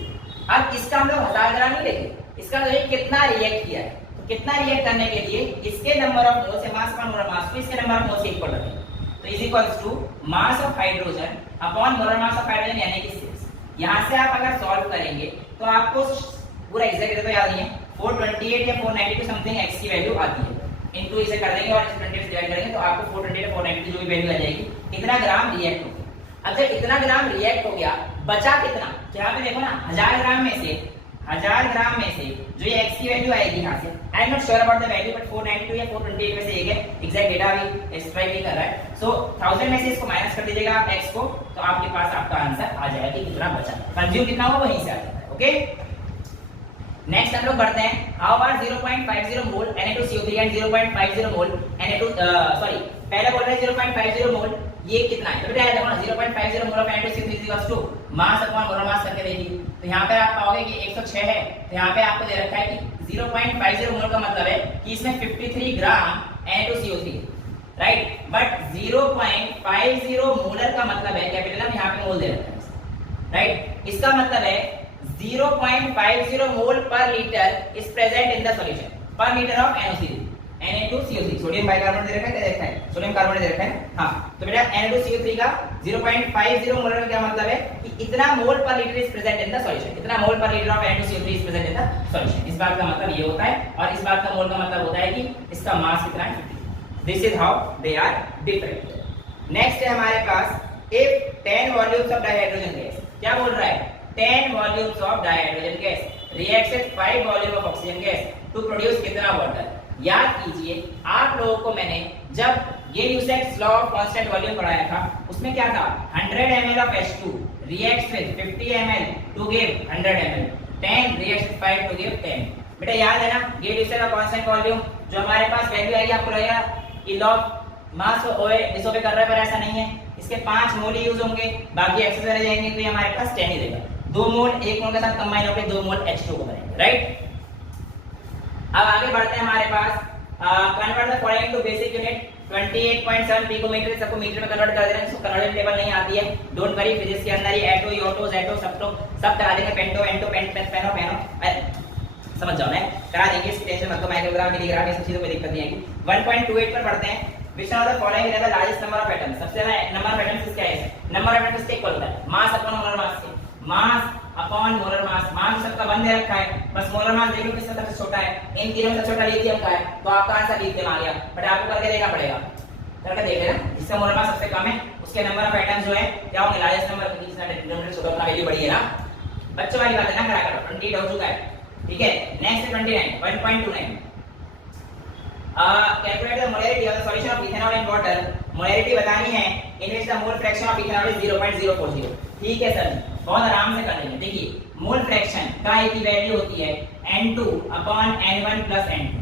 अब इसका हम लोग 1000 ग्राम नहीं लेंगे, इसका मतलब कितना रिएक्ट किया है, तो कितना रिएक्ट करने के लिए इसके नंबर ऑफ मोल्स से मास अपॉन मोलर मास को इसके नंबर ऑफ मोल्स के इक्वल रखें, तो is equals to mass of hydrogen upon molar mass of hydrogen यानी कि 6। यहां से आप अगर सॉल्व करेंगे तो आपको पूरा एग्जैक्ट तो याद नहीं है, 428 या 492 समथिंग x की वैल्यू आती है, इनटू इसे कर देंगे और इसे 20 से डिवाइड करेंगे तो आपको 428 या 492 जो भी वैल्यू आ जाएगी, इतना ग्राम रिएक्ट हो गया। अब जब इतना ग्राम रिएक्ट हो गया, बचा कितना, यहाँ पे देखो ना, 1000 ग्राम में से 1000 ग्राम में से जो ये x की वैल्यू आएगी यहाँ से, I am not sure about the value but 492 या 428 में से एक है, एग्जैक्ट डेटा अभी स्ट्राइक नहीं कर रहा है। सो 1000 में से इसको माइनस कर दीजिएगा आप x को, तो आपके पास आपका आंसर आ जाएगा कि कितना बचा, कंज्यूम कितना हुआ वहीं से आ जाता है। ओके, नेक्स्ट हम लोग बढ़ते हैं। How are 0.50 mole Na2CO3 and 0.50 mole Na2 पहले बोल रहे हैं 0.50 मोल, ये कितना है? तो बेटा देखो ना 0.50 mole of Na2CO3 equals to mass upon molar mass करके देखिए, तो यहाँ पे आप पाओगे कि 106 है, तो यहाँ पे आपको दे रखा है कि 0.50 मोल का मतलब है कि इसमें 53 ग्राम Na2CO3, राइट, बट 0.50 मोलर का मतलब है कैपिटल में यहाँ पे मोल दे रखा है, राइट, इसका मतलब है 0.50 mole per litre is present in the solution per litre of Na2CO3, sodium bicarbonate दे रखा है, क्या देखा है, सोडियम कार्बोनेट दे रखा है, हाँ, तो बेटा Na2CO3 का 0.50 मोल का क्या मतलब है कि इतना मोल per litre is present in the solution, इतना मोल per litre of Na2CO3 is present in the solution, इस बात का मतलब ये होता है, और इस बात का मोल का मतलब होता है कि इसका मास कितना है 50। This is how they are different. Next है हमारे पास if 10 volumes of dihydrogen gas, क्या बोल रहा है, 10 volumes of dihydrogen gas reacts with 5 volume of oxygen gas to produce कितना वाटर। याद कीजिए आप लोगों को मैंने जब ये न्यूसेक्स लॉ ऑफ कांस्टेंट वॉल्यूम पढ़ाया था, उसमें क्या था 100 ml of H2 reacts with 50 ml to give 100 ml, 10 reacts with 5 to give 10। बेटा याद है ना, ये न्यूसेक्स ऑफ कांस्टेंट वॉल्यूम जो हमारे पास वैल्यू आएगी आपको लगेगा कि लॉ ऑफ मास ओए इसो पे कर रहा है, पर ऐसा नहीं है, इसके 5 मोल ही यूज होंगे, बाकी एक्सेस रह जाएंगे, तो ये हमारे पास 10 ही देगा, 2 मोल 1 मोल के साथ कंबाइन होकर 2 मोल H2 को बनेंगे, राइट। अब आगे बढ़ते हैं हमारे पास convert the following to basic unit 28.7 picometre, सबको मीटर में कन्वर्ट कर देना, इसको कन्वर्जन टेबल नहीं आती है, डोंट वरी, फिजिक्स के अंदर ही एटो योटो जेटो सब करा देंगे, पेंटो एंटो पेनो समझ जाओ, मैं करा देंगे, इसकी टेंशन मत लो, माइक्रोग्राम मिलीग्राम ये सब चीजों कोई दिक्कत नहीं आएगी। 1.28 पर पढ़ते हैं, which are the following is the largest number of atoms, सबसे ज्यादा नंबर ऑफ एटम्स किसका है, नंबर ऑफ एटम्स इक्वल होता है मास अपॉन मोलर मास के, मास अपॉन मोलर मास सबका बंद दे रखा है, बस मोलर मास देख लो किसका सबसे छोटा है, इन तीनों में सबसे छोटा लिथियम का है, तो आपका आंसर लिथियम आ गया, बट आपको करके देखना पड़ेगा, करके देख लेना, जिसका मोलर मास सबसे कम है उसके नंबर ऑफ एटम्स जो है क्या होंगे, लार्जेस्ट नंबर, क्योंकि इसका डिनोमिनेटर छोटा उतना वैल्यू बड़ी है ना, बच्चों वाली बात है ना, करा करो, 28 हो चुका है, ठीक है। Next 29 1.29 calculate the molarity of the solution of ethanol in water, molarity बतानी है in which the mole fraction of ethanol is 0.040, ठीक है सर, बहुत आराम से कर लेंगे। देखिए मोल फ्रैक्शन का की वैल्यू होती है N2 upon N1 plus N2,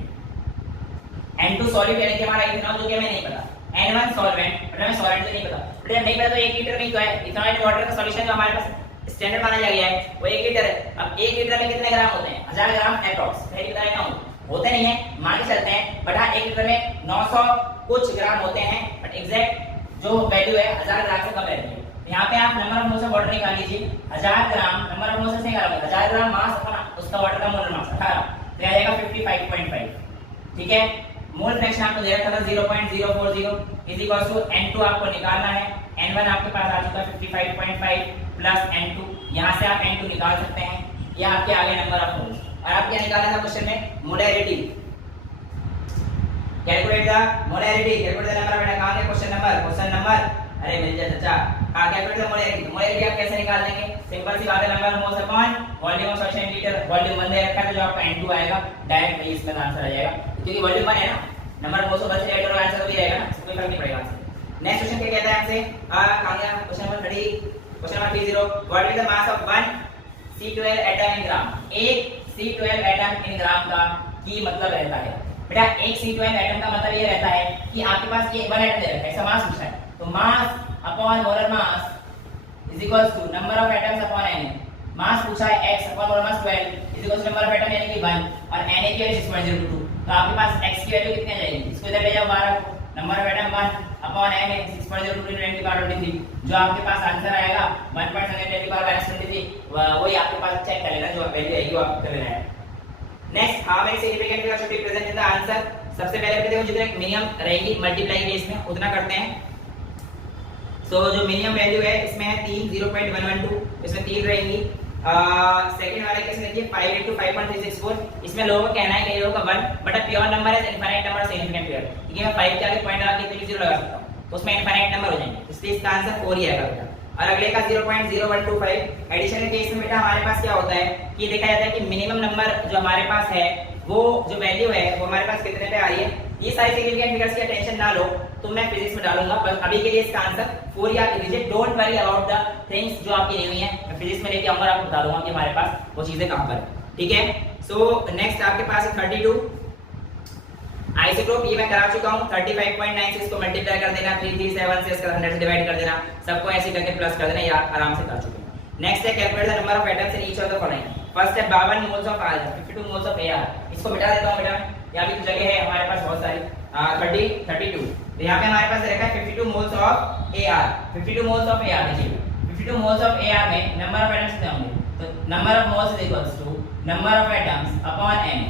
N2 solute यानी कि हमारा इथेनॉल जो कि हमें नहीं पता, N1 सॉल्वेंट, बट हमें सॉल्वेंट तो नहीं पता, बट नहीं पता तो 1 लीटर में तो है इथेनॉल इन वाटर का सॉल्यूशन जो हमारे पास स्टैंडर्ड माना गया है वो 1 लीटर है। अब 1 लीटर में कितने ग्राम होते हैं, 1000 ग्राम एप्रॉक्स, पहले बताया ना होते नहीं है, मान के चलते हैं, बट हाँ 1 लीटर में 900 कुछ ग्राम होते हैं, बट एग्जैक्ट जो वैल्यू है 1000 ग्राम से कम रहती है। यहाँ पे आप number of moles of water निकाल लीजिए, 1000 ग्राम नंबर ऑफ मोल्स से निकालोगे, 1000 ग्राम मास अपना उसका वाटर का मोलर मास 18, तो आ जाएगा 55.5, ठीक है। मोल फ्रैक्शन आपको दे रखा था 0.040 इज इक्वल टू N2 आपको निकालना है, N1 आपके पास आ चुका 55.5 प्लस N2, यहाँ से आप N2 निकाल सकते हैं, यह आपके आगे नंबर ऑफ मोल्स, और आप क्या निकाला था क्वेश्चन में, molarity, calculate the molarity, calculate the number, बेटा कहां है क्वेश्चन नंबर, अरे मिल जाए चाचा, हां कैलकुलेट द मोलैरिटी, मोलैरिटी आप कैसे निकाल देंगे, सिंपल सी बात है, number of moles upon volume of solution litre, volume 1 दे रखा है तो जो आपका N2 आएगा डायरेक्ट वही इसका आंसर आ जाएगा, क्योंकि वॉल्यूम 1 है ना, नंबर ऑफ मोल्स बच जाएगा और आंसर भी रहेगा ना, कोई फर्क नहीं पड़ेगा। नेक्स्ट क्वेश्चन क्या कहता है हमसे, कहां गया question number 30, question number 30, what is the mass of 1 C12 atom in gram, एक C12 एटम इन ग्राम का की मतलब रहता है, बेटा एक C12 एटम का मतलब ये रहता है कि आपके पास ये 1 एटम दे रखा है, ऐसा मास पूछा है, तो mass upon molar mass is equals to number of atoms upon n, mass पूछा है x upon molar mass 12 is equals to number of atom यानी कि 1, और n की वैल्यू 6.02, तो आपके पास x की वैल्यू कितनी आ जाएगी, इसको इधर ले जाओ 12 को, number of atom 1 upon n है 6.02 × 10 की पावर 23, जो आपके पास आंसर आएगा 1.7 की पावर 23, वही आपके पास चेक कर लेना, जो वैल्यू आएगी वो आप कर लेना है। Next how many significant figures should be present in the answer, सबसे पहले देखो जितने मिनिमम रहेगी मल्टीप्लाई के इसमें उतना करते हैं, सो जो मिनिमम वैल्यू है इसमें है 3 0.112, इसमें 3 रहेंगी, सेकंड वाले केस में देखिए 5 × 5.364, इसमें लोगों का कहना है कि ये लोगों का 1 बट अ प्योर नंबर है इनफाइनाइट नंबर सिग्निफिकेंट फिगर, ठीक है, मैं 5 के आगे पॉइंट लगा के 3 0 लगा सकता हूं, तो उसमें इनफाइनाइट नंबर हो जाएंगे, इसलिए इसका आंसर 4 ही आएगा बेटा। और अगले का 0.0125। एडिशन के केस में बेटा हमारे पास क्या होता है कि देखा जाता है कि मिनिमम नंबर जो हमारे पास है वो जो वैल्यू है वो हमारे पास कितने पे आ रही है। ये सारी सिग्निफिकेंट फिगर्स की टेंशन ना लो, तो मैं फिजिक्स में डालूंगा, पर अभी के लिए इसका आंसर 4 याद लिख लीजिए। Don't worry about the things जो आपकी नहीं हुई है, मैं फिजिक्स में लेके आऊंगा, आपको बता दूंगा कि हमारे पास वो चीजें कहां पर है। ठीक है, सो नेक्स्ट आपके पास है 32 आइसोटोप। ये मैं करा चुका हूं। 35.96 को मल्टीप्लाई कर देना 337 से, इसका 100 से डिवाइड कर देना, सबको ऐसे करके प्लस कर देना, ये आराम से कर चुके हैं। नेक्स्ट है calculate the number of atoms in each of the following. First है 52 moles of R, 52 moles of AR. इसको मिटा देता हूं बेटा, यहां भी जगह है हमारे पास बहुत सारी। 32 तो यहां पे हमारे पास रखा है 52 moles of AR. 52 moles of AR देखिए, 52 मोल्स ऑफ एआर में नंबर ऑफ एटम्स कितने होंगे, तो number of moles is equals to number of atoms upon n।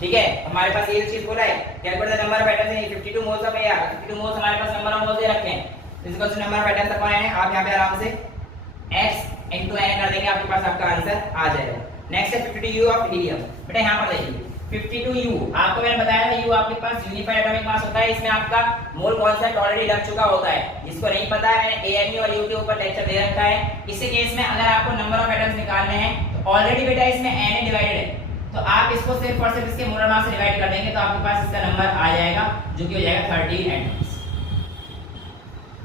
ठीक है, हमारे पास ये चीज बोला है calculate the number of atoms in 52 moles of AR. 52 moles हमारे पास नंबर ऑफ मोल्स दे रखे हैं, is equals to number of atoms upon n। आप यहां पे आराम से x into n कर देंगे, आपके पास आपका आंसर आ जाएगा। नेक्स्ट है 52u ऑफ हीलियम। बेटा यहां पर देखिए 52u, आपको मैंने बताया था u आपके पास यूनिफाइड एटॉमिक मास होता है, इसमें आपका मोल कॉन्सेप्ट ऑलरेडी लग चुका होता है। जिसको नहीं पता है, मैंने AME और u के ऊपर लेक्चर दे रखा है। इसी केस में अगर आपको नंबर ऑफ एटम्स निकालने हैं तो ऑलरेडी बेटा इसमें n डिवाइडेड है, तो आप इसको सिर्फ और सिर्फ इसके मोलर मास से डिवाइड कर देंगे तो आपके पास इसका नंबर आ जाएगा, जो कि हो जाएगा 13 एटम्स।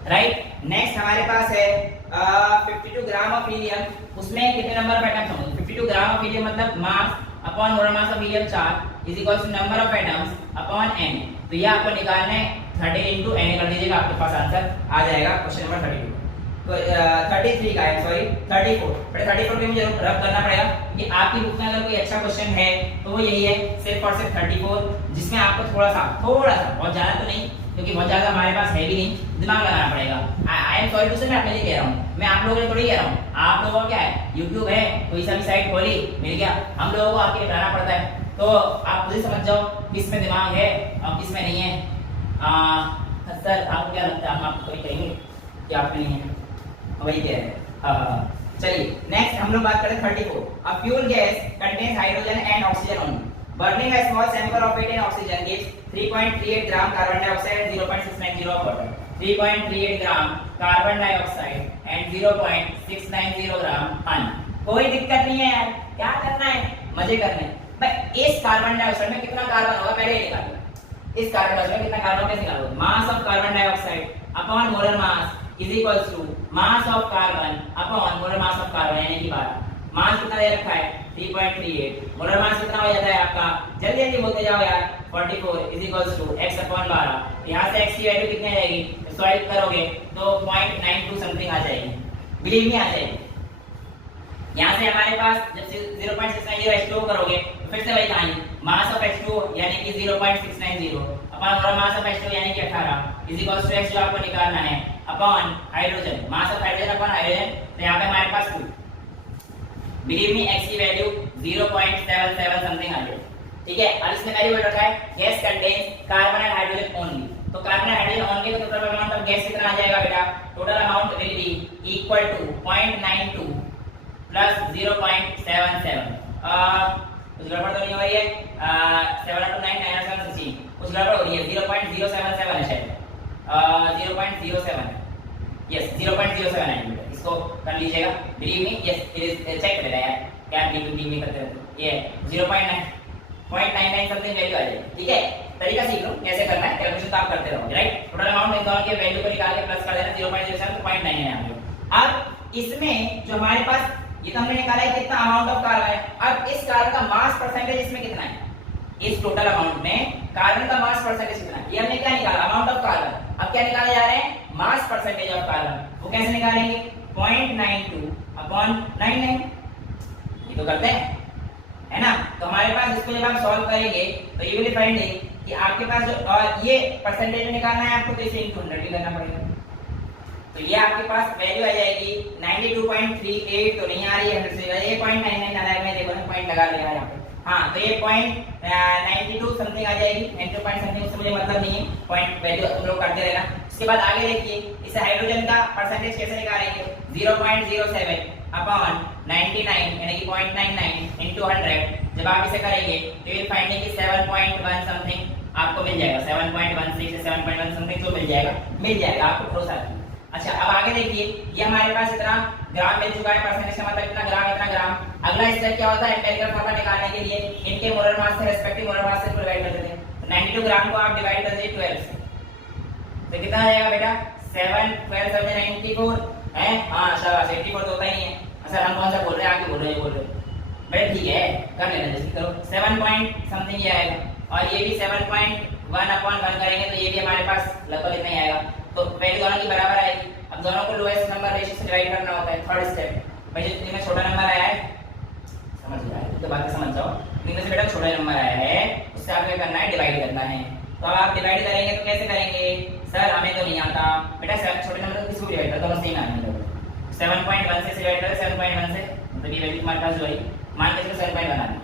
राइट, नेक्स्ट हमारे पास है 52 ग्राम ऑफ हीलियम। उसमें कितने नंबर ऑफ एटम्स होंगे, 52 ग्राम ऑफ हीलियम मतलब mass upon molar mass of helium 4 is equals to number of atoms upon n। तो ये आपको निकालना है 13 into n कर दीजिएगा, आपके पास आंसर आ जाएगा क्वेश्चन नंबर 32। तो 33 का है, सॉरी 34। बट 34 पे मुझे रब करना पड़ेगा कि आपकी बुक में अगर कोई अच्छा क्वेश्चन है तो वो यही है, सिर्फ और सिर्फ 34, जिसमें आपको थोड़ा सा बहुत ज्यादा तो नहीं, क्योंकि बहुत ज्यादा हमारे पास है भी नहीं, दिमाग लगाना पड़ेगा। आई एम सॉरी टू से, मैं अपने लिए कह रहा हूँ, मैं आप लोगों के लिए थोड़ी कह रहा हूँ। आप लोगों को क्या है, YouTube है, कोई सा भी साइट खोली मिल गया, हम लोगों को आपके लिए बनाना पड़ता है। तो आप खुद ही समझ जाओ किस में दिमाग है और किस में नहीं है। सर आपको क्या लगता है, हम आपको कोई कहेंगे कि आप में नहीं है, वही कह रहे हैं। चलिए नेक्स्ट हम लोग बात करें 34। A fuel gas contains hydrogen and oxygen only. Burning a small sample of it in oxygen gives 3.38 gram carbon dioxide and 0.690 of water. 3.38 gram carbon dioxide and 0.690 gram पानी। कोई दिक्कत नहीं है यार, क्या करना है, मजे करने हैं। भाई इस कार्बन डाइऑक्साइड में कितना कार्बन होगा पहले ये निकालो। इस कार्बन डाइऑक्साइड में कितना कार्बन कैसे निकालो, mass of carbon dioxide upon molar mass is equals to mass of carbon upon molar mass of carbon, यानी कि बात मास कितना दे रखा है 3.38, मोलर मास कितना हो जाता है आपका, जल्दी जल्दी बोलते जाओ यार, 44 is equals to x upon 12। यहाँ से x की वैल्यू कितनी आ जाएगी, सॉल्व करोगे तो 0.92 समथिंग आ जाएगी, बिलीव नहीं आ जाएगी। यहाँ से हमारे पास जब 0.690 H2O करोगे तो फिर से वही कहानी, मास ऑफ H2O यानी कि 0.690 upon molar mass of H2O यानी कि 18 इज इक्वल्स टू x जो आपको निकालना है upon hydrogen, mass of hydrogen upon hydrogen. तो यहाँ पे हमारे पास 2, बिलीव मी x की वैल्यू 0.77 समथिंग आ जाएगी। ठीक है, अब इसमें वैल्यू रखा है gas contains carbon and hydrogen only. तो कार्बन एंड हाइड्रोजन ओनली का टोटल अमाउंट ऑफ गैस कितना आ जाएगा बेटा, total amount will be equal to 0.92 plus 0.77। कुछ गड़बड़ तो नहीं हो रही है, 7 into 9 9 7 16, कुछ गड़बड़ हो रही है, 0.077 है शायद, 0.07, यस 0.07 है। इसको कर लीजिएगा, believe me, yes it is, check कर लेना यार, क्या बिलीव मी करते रहते, ये 0.99 समथिंग वैल्यू आ जाएगी। ठीक है, तरीका सीख लो कैसे करना है, कैलकुलेशन तो आप करते रहोगे। राइट, टोटल अमाउंट इन दोनों के वैल्यू को निकाल के प्लस कर देना, 0.07 तो 0.99 आ गया। अब इसमें जो हमारे पास ये तो हमने निकाला है कितना अमाउंट ऑफ कार्बन है, अब इस कार्बन का मास परसेंटेज इसमें कितना है, इस टोटल अमाउंट में कार्बन का मास परसेंटेज कितना है, ये हमने क्या निकाला, अमाउंट ऑफ कार्बन। अब क्या निकाले जा रहे हैं, मास परसेंटेज ऑफ कार्बन। वो कैसे निकालेंगे, 0.92 अपॉन 99, ये तो करते हैं है ना। तो हमारे पास इसको जब हम सॉल्व करेंगे तो यू विल फाइंड कि आपके पास जो ये परसेंटेज निकालना है आपको, तो इसे इनटू 100 भी करना पड़ेगा। तो ये आपके पास वैल्यू आ जाएगी 92.38, तो नहीं आ रही है 100 से, ये 0.99 आ रहा है, मैं देखो ना पॉइंट लगा लिया यहाँ पे। हाँ, तो ये 0.92 समथिंग आ जाएगी, 92 पॉइंट समथिंग, उससे मुझे मतलब नहीं है, पॉइंट वैल्यू तुम लोग करते रहना। उसके बाद आगे देखिए, इसे हाइड्रोजन का परसेंटेज कैसे निकालेंगे, 0.07 अपॉन 99 यानी कि 0.99 इनटू 100। जब आप इसे करेंगे तो ये फाइंडिंग की 7.1 समथिंग आपको मिल जाएगा, 7.16 से 7.1 समथिंग तो मिल जाएगा आपको, भरोसा है। अच्छा अब आगे देखिए, ये हमारे पास इतना ग्राम मिल चुका है, परसेंटेज का मतलब इतना ग्राम। अगला स्टेप क्या होता है, एम्पिरिकल फॉर्मूला निकालने के लिए इनके मोलर मास से रेस्पेक्टिव मोलर मास से डिवाइड कर देते हैं। तो 92 ग्राम को आप डिवाइड कर दीजिए 12 से, तो कितना आ जाएगा बेटा 7 12 7 94 है। हां शाबाश, 84 तो होता ही नहीं है। सर हम कौन सा बोल रहे हैं, आगे बोल रहे हैं बेटा, ठीक है कर लेना, जल्दी करो। 7 पॉइंट समथिंग ये आएगा, और ये भी 7.1/1 करेंगे तो ये भी हमारे पास लगभग इतना ही आएगा। तो वैल्यू दोनों की बराबर आएगी। अब दोनों को लोएस्ट नंबर रेशियो से डिवाइड करना होता है, थर्ड स्टेप। भाई जितने में छोटा नंबर आया है, समझ गया है तो बात समझ जाओ, इनमें से बेटा छोटा नंबर आया है उससे आपको क्या करना है, डिवाइड करना है। तो अब आप डिवाइड करेंगे तो कैसे करेंगे, सर हमें तो नहीं आता बेटा, छोटे नंबर को किसको डिवाइड करता हूं, सेम आएंगे। 7.1 से डिवाइड करें, 7.1 से मतलब ये वैल्यू तुम्हारे पास जो आई मान के चलो 7.1 आ गई,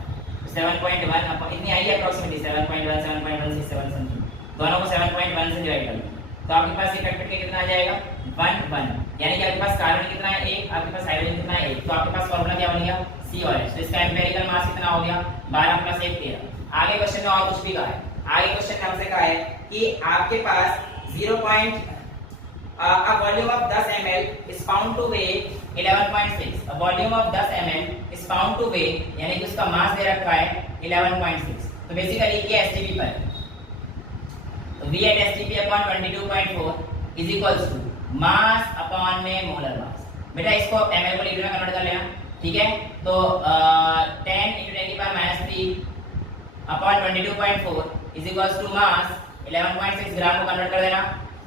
7.1 अब इतनी आई है अप्रोक्सीमेटली 7.1 7.167 समथिंग, दोनों को 7.1 से डिवाइड कर लो तो आपके पास ये फैक्टर के कितना आ जाएगा 1 1, यानी कि आपके पास कार्बन कितना है 1, आपके पास हाइड्रोजन कितना है 1, तो आपके पास फार्मूला क्या बन गया COH। तो इसका एम्पिरिकल मास कितना हो गया 12 + 1 13। आगे क्वेश्चन में और कुछ भी कहा है, आगे क्वेश्चन में हमसे कहा है कि आपके पास 0. a volume of 10 ml is found to weigh 11.6, a volume of 10 ml is found to weigh, यानी कि उसका मास दे रखा है 11.6। तो बेसिकली ये एसटीपी पर, तो V at STP upon 22.4 is equals to mass upon में मोलर मास। बेटा इसको ml को लीटर में कन्वर्ट कर लेना, ठीक है। तो 10 × 10⁻³ upon 22.4 is equals to mass 11.6 ग्राम को कन्वर्ट कर देना,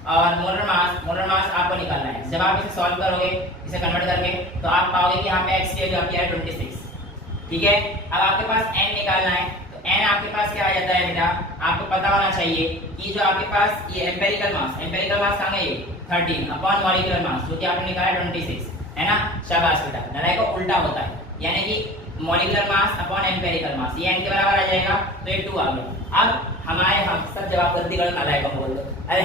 और मोलर मास आपको निकालना है। जब आप इसे सॉल्व करोगे, इसे कन्वर्ट करके, तो आप पाओगे कि यहाँ पे HCl जो आपकी है 26, ठीक है। अब आपके पास n निकालना है, तो n आपके पास क्या आ जाता है बेटा, आपको पता होना चाहिए कि जो आपके पास ये एम्पिरिकल मास कहाँ है, 13 अपॉन मॉलिक्यूलर मास जो कि आपने निकाला 26 है ना। शाबाश बेटा, नलाय को उल्टा होता है, यानी कि मॉलिक्यूलर मास अपॉन एम्पिरिकल मास, ये n के बराबर आ जाएगा, तो ये 2 आ गया। अब हमारे हम सब जवाब गलती करो, नलाय को बोल दो, अरे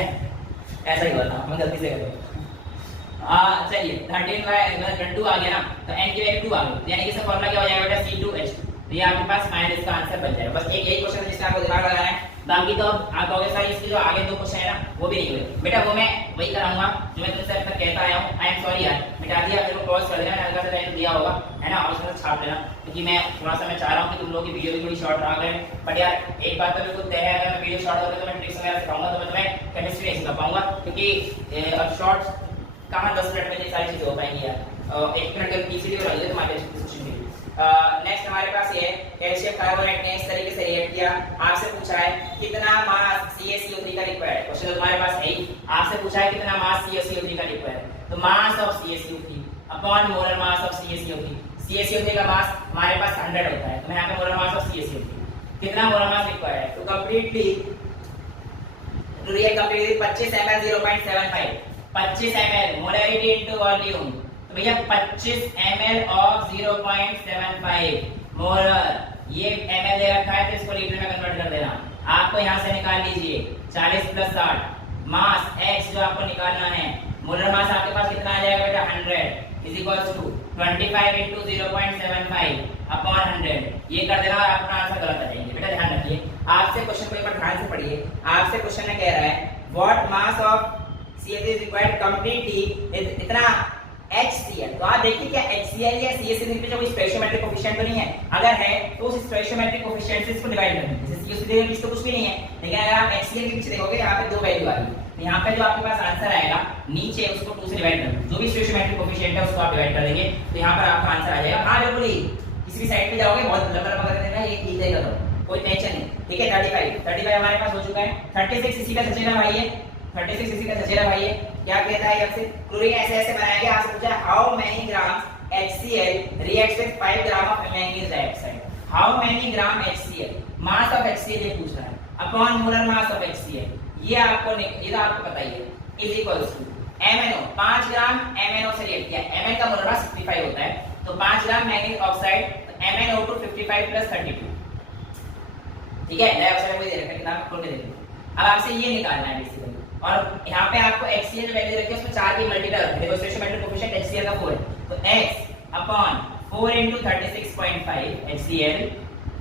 ऐसा ही बोलना, हम गलती से कर दो। चलिए 13/2 आ गया ना, तो n की वैल्यू 2 आ गई, यानी कि इसका फार्मूला क्या हो जाएगा बेटा C2H2। तो ये आपके पास फाइनल इसका आंसर बन जाएगा। बस एक यही क्वेश्चन जिसका आपको दिमाग लगाना है, बाकी तो आप कहोगे सर इसके जो आगे 2 क्वेश्चन है ना वो भी नहीं हुए बेटा, वो मैं वही कराऊंगा जो मैं तुमसे अब तक कहता आया हूं। आई एम सॉरी यार, मिटा दिया, मेरे को पॉज कर देना, हल्का सा टाइम दिया होगा है ना, और उसमें छाप लेना, क्योंकि मैं थोड़ा सा मैं चाह रहा हूं कि तुम लोगों की वीडियो भी थोड़ी शॉर्ट आ गए। बट यार एक बात तो बिल्कुल तय है, अगर मैं वीडियो शॉर्ट करूंगा तो मैं ट्रिक्स वगैरह सिखाऊंगा, तो मैं तुम्हें केमिस्ट्री नहीं सिखा पाऊंगा, क्योंकि अब शॉर्ट कहां 10 मिनट में ये सारी चीजें हो पाएंगी यार। 1 मिनट का पीसीडी बना दे तुम्हारे डिस्कशन के लिए। नेक्स्ट हमारे पास ये है कैल्शियम कार्बोनेट ने इस तरीके से रिएक्ट किया, आपसे पूछा है कितना मास CaCO3 का रिक्वायर्ड है, क्वेश्चन तो तुम्हारे पास है ही, आपसे पूछा है कितना मास CaCO3 का रिक्वायर्ड है। तो mass of CaCO3 upon molar mass of CaCO3, CaCO3 का मास हमारे पास 100 होता है, तो मैं यहां पे मोलर मास ऑफ CaCO3 कितना मोलर मास रिक्वायर्ड है, तो completely to react completely 25 ml 0.75, 25 ml molarity into volume, तो भैया 25 ml ऑफ 0.75 मोलर, ये ml दे रखा है तो इसको लीटर में कन्वर्ट कर देना। आपको यहाँ से निकाल लीजिए 40 + 60 मास x जो आपको निकालना है, मोलर मास आपके पास कितना आ जाएगा बेटा 100 इज इक्वल्स टू 25 × 0.75 अपॉन 100, ये कर देना और आपका आंसर गलत आ जाएंगे। बेटा ध्यान रखिए, आपसे क्वेश्चन को एक बार ध्यान से पढ़िए, आपसे क्वेश्चन में कह रहा है what mass of CaCO is required completely इतना HCl। तो आप देखिए क्या HCl या CaCO3 पे जो कोई स्टोइचियोमेट्रिक कोएफिशिएंट तो नहीं है, अगर है तो उस स्टोइचियोमेट्रिक कोएफिशिएंट से इसको डिवाइड कर देंगे। जैसे CaCO3 के बीच तो कुछ भी नहीं है, लेकिन अगर आप HCl के पीछे देखोगे यहाँ पे 2 वैल्यू आ रही है, तो यहाँ पे जो आपके पास आंसर आएगा नीचे उसको 2 से डिवाइड कर दो, जो भी स्टोइचियोमेट्रिक कोएफिशिएंट है उसको आप डिवाइड कर देंगे, तो यहाँ पर आपका आंसर आ जाएगा। हां बिल्कुल ही किसी भी साइड पे जाओगे बहुत लंबा कर देना, ये ठीक है, कोई टेंशन नहीं, ठीक है। 35 हमारे पास हो चुका है, 36 इसी का सचेला भाई है, 36 इसी का सचेला भाई है। क्या कहता है आपसे, क्लोरीन ऐसे बनाया गया, आपसे पूछा how many grams HCl reacts with 5 gram of manganese dioxide, how many gram HCl, mass of HCl ये पूछ रहा है, upon molar mass of HCl, ये आपको पता ही है, is equals to MnO 5 gram MnO से रिएक्ट किया, Mn का मोलर मास 65 होता है, तो 5 ग्राम मैंगनीज ऑक्साइड, MnO2 55 + 32, ठीक है। डाइऑक्साइड को दे रखा है, किताब खोल के देखिए। अब आपसे ये निकालना है बेसिकली, और यहाँ पे आपको HCl जो वैल्यू रखी है उसमें 4 की मल्टीप्लाई रखी है, देखो स्टोइचियोमेट्रिक कोएफिशिएंट HCl का 4 है, तो x upon 4 × 36.5 HCl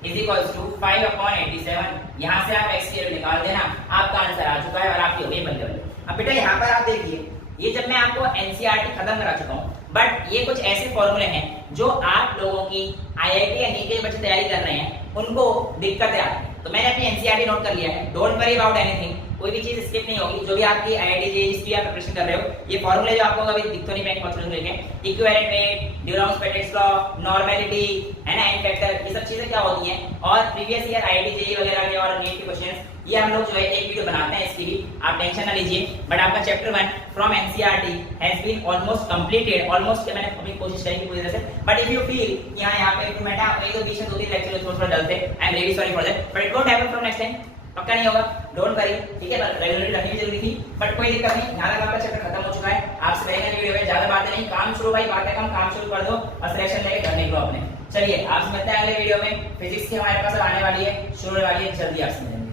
is equals to 5 upon 87, यहाँ से आप HCl निकाल देना, आपका आंसर आ चुका है और आपकी हो गई मल्टीप्लाई। अब बेटा यहाँ पर आप देखिए, ये जब मैं आपको एनसीईआरटी खत्म करा चुका हूँ, बट ये कुछ ऐसे फॉर्मूले हैं जो आप लोगों की आईआईटी या नीट के बच्चे तैयारी कर रहे हैं उनको दिक्कतें आती हैं। तो मैंने अपनी एनसीईआरटी नोट कर लिया है, डोंट वरी अबाउट एनीथिंग, कोई भी चीज स्किप नहीं होगी। जो भी आपकी आईआईटी जेईई हिस्ट्री आप प्रिपरेशन कर रहे हो, ये फॉर्मूले जो आपको अभी दिख तो नहीं पाएंगे बहुत लेके, इक्विवेलेंट वेट, ड्यूराउस-पेटिट्स लॉ, नॉर्मेलिटी है ना, एंड फैक्टर, ये सब चीजें क्या होती हैं, और प्रीवियस ईयर आईआईटी जेईई वगैरह के और नीट के क्वेश्चंस, ये हम लोग जो है एक वीडियो बनाते हैं इसकी भी, आप टेंशन ना लीजिए। बट आपका chapter 1 from NCERT has been almost completed, almost के मैंने अपनी कोशिश करी पूरी तरह से। बट इफ यू फील कि हां यहाँ पे इम्प्रूवमेंट है, एक दो बीच में दो तीन लेक्चर थोड़ा डल थे, I am really sorry for that, but it won't happen from next time, पक्का नहीं होगा, डोंट वरी, ठीक है। पर रेगुलरली रखनी जरूरी थी, बट कोई दिक्कत नहीं, यहां तक आपका चैप्टर खत्म हो चुका है। आपसे पहले वीडियो में ज्यादा बातें नहीं, काम शुरू भाई, बातें कम, काम शुरू कर दो और सिलेक्शन लेके घर निकलो अपने। चलिए आपसे मिलते हैं अगले वीडियो में। फिजिक्स की हमारे पास आने वाली है, शुरू होने वाली है, जल्दी आपसे मिलेंगे।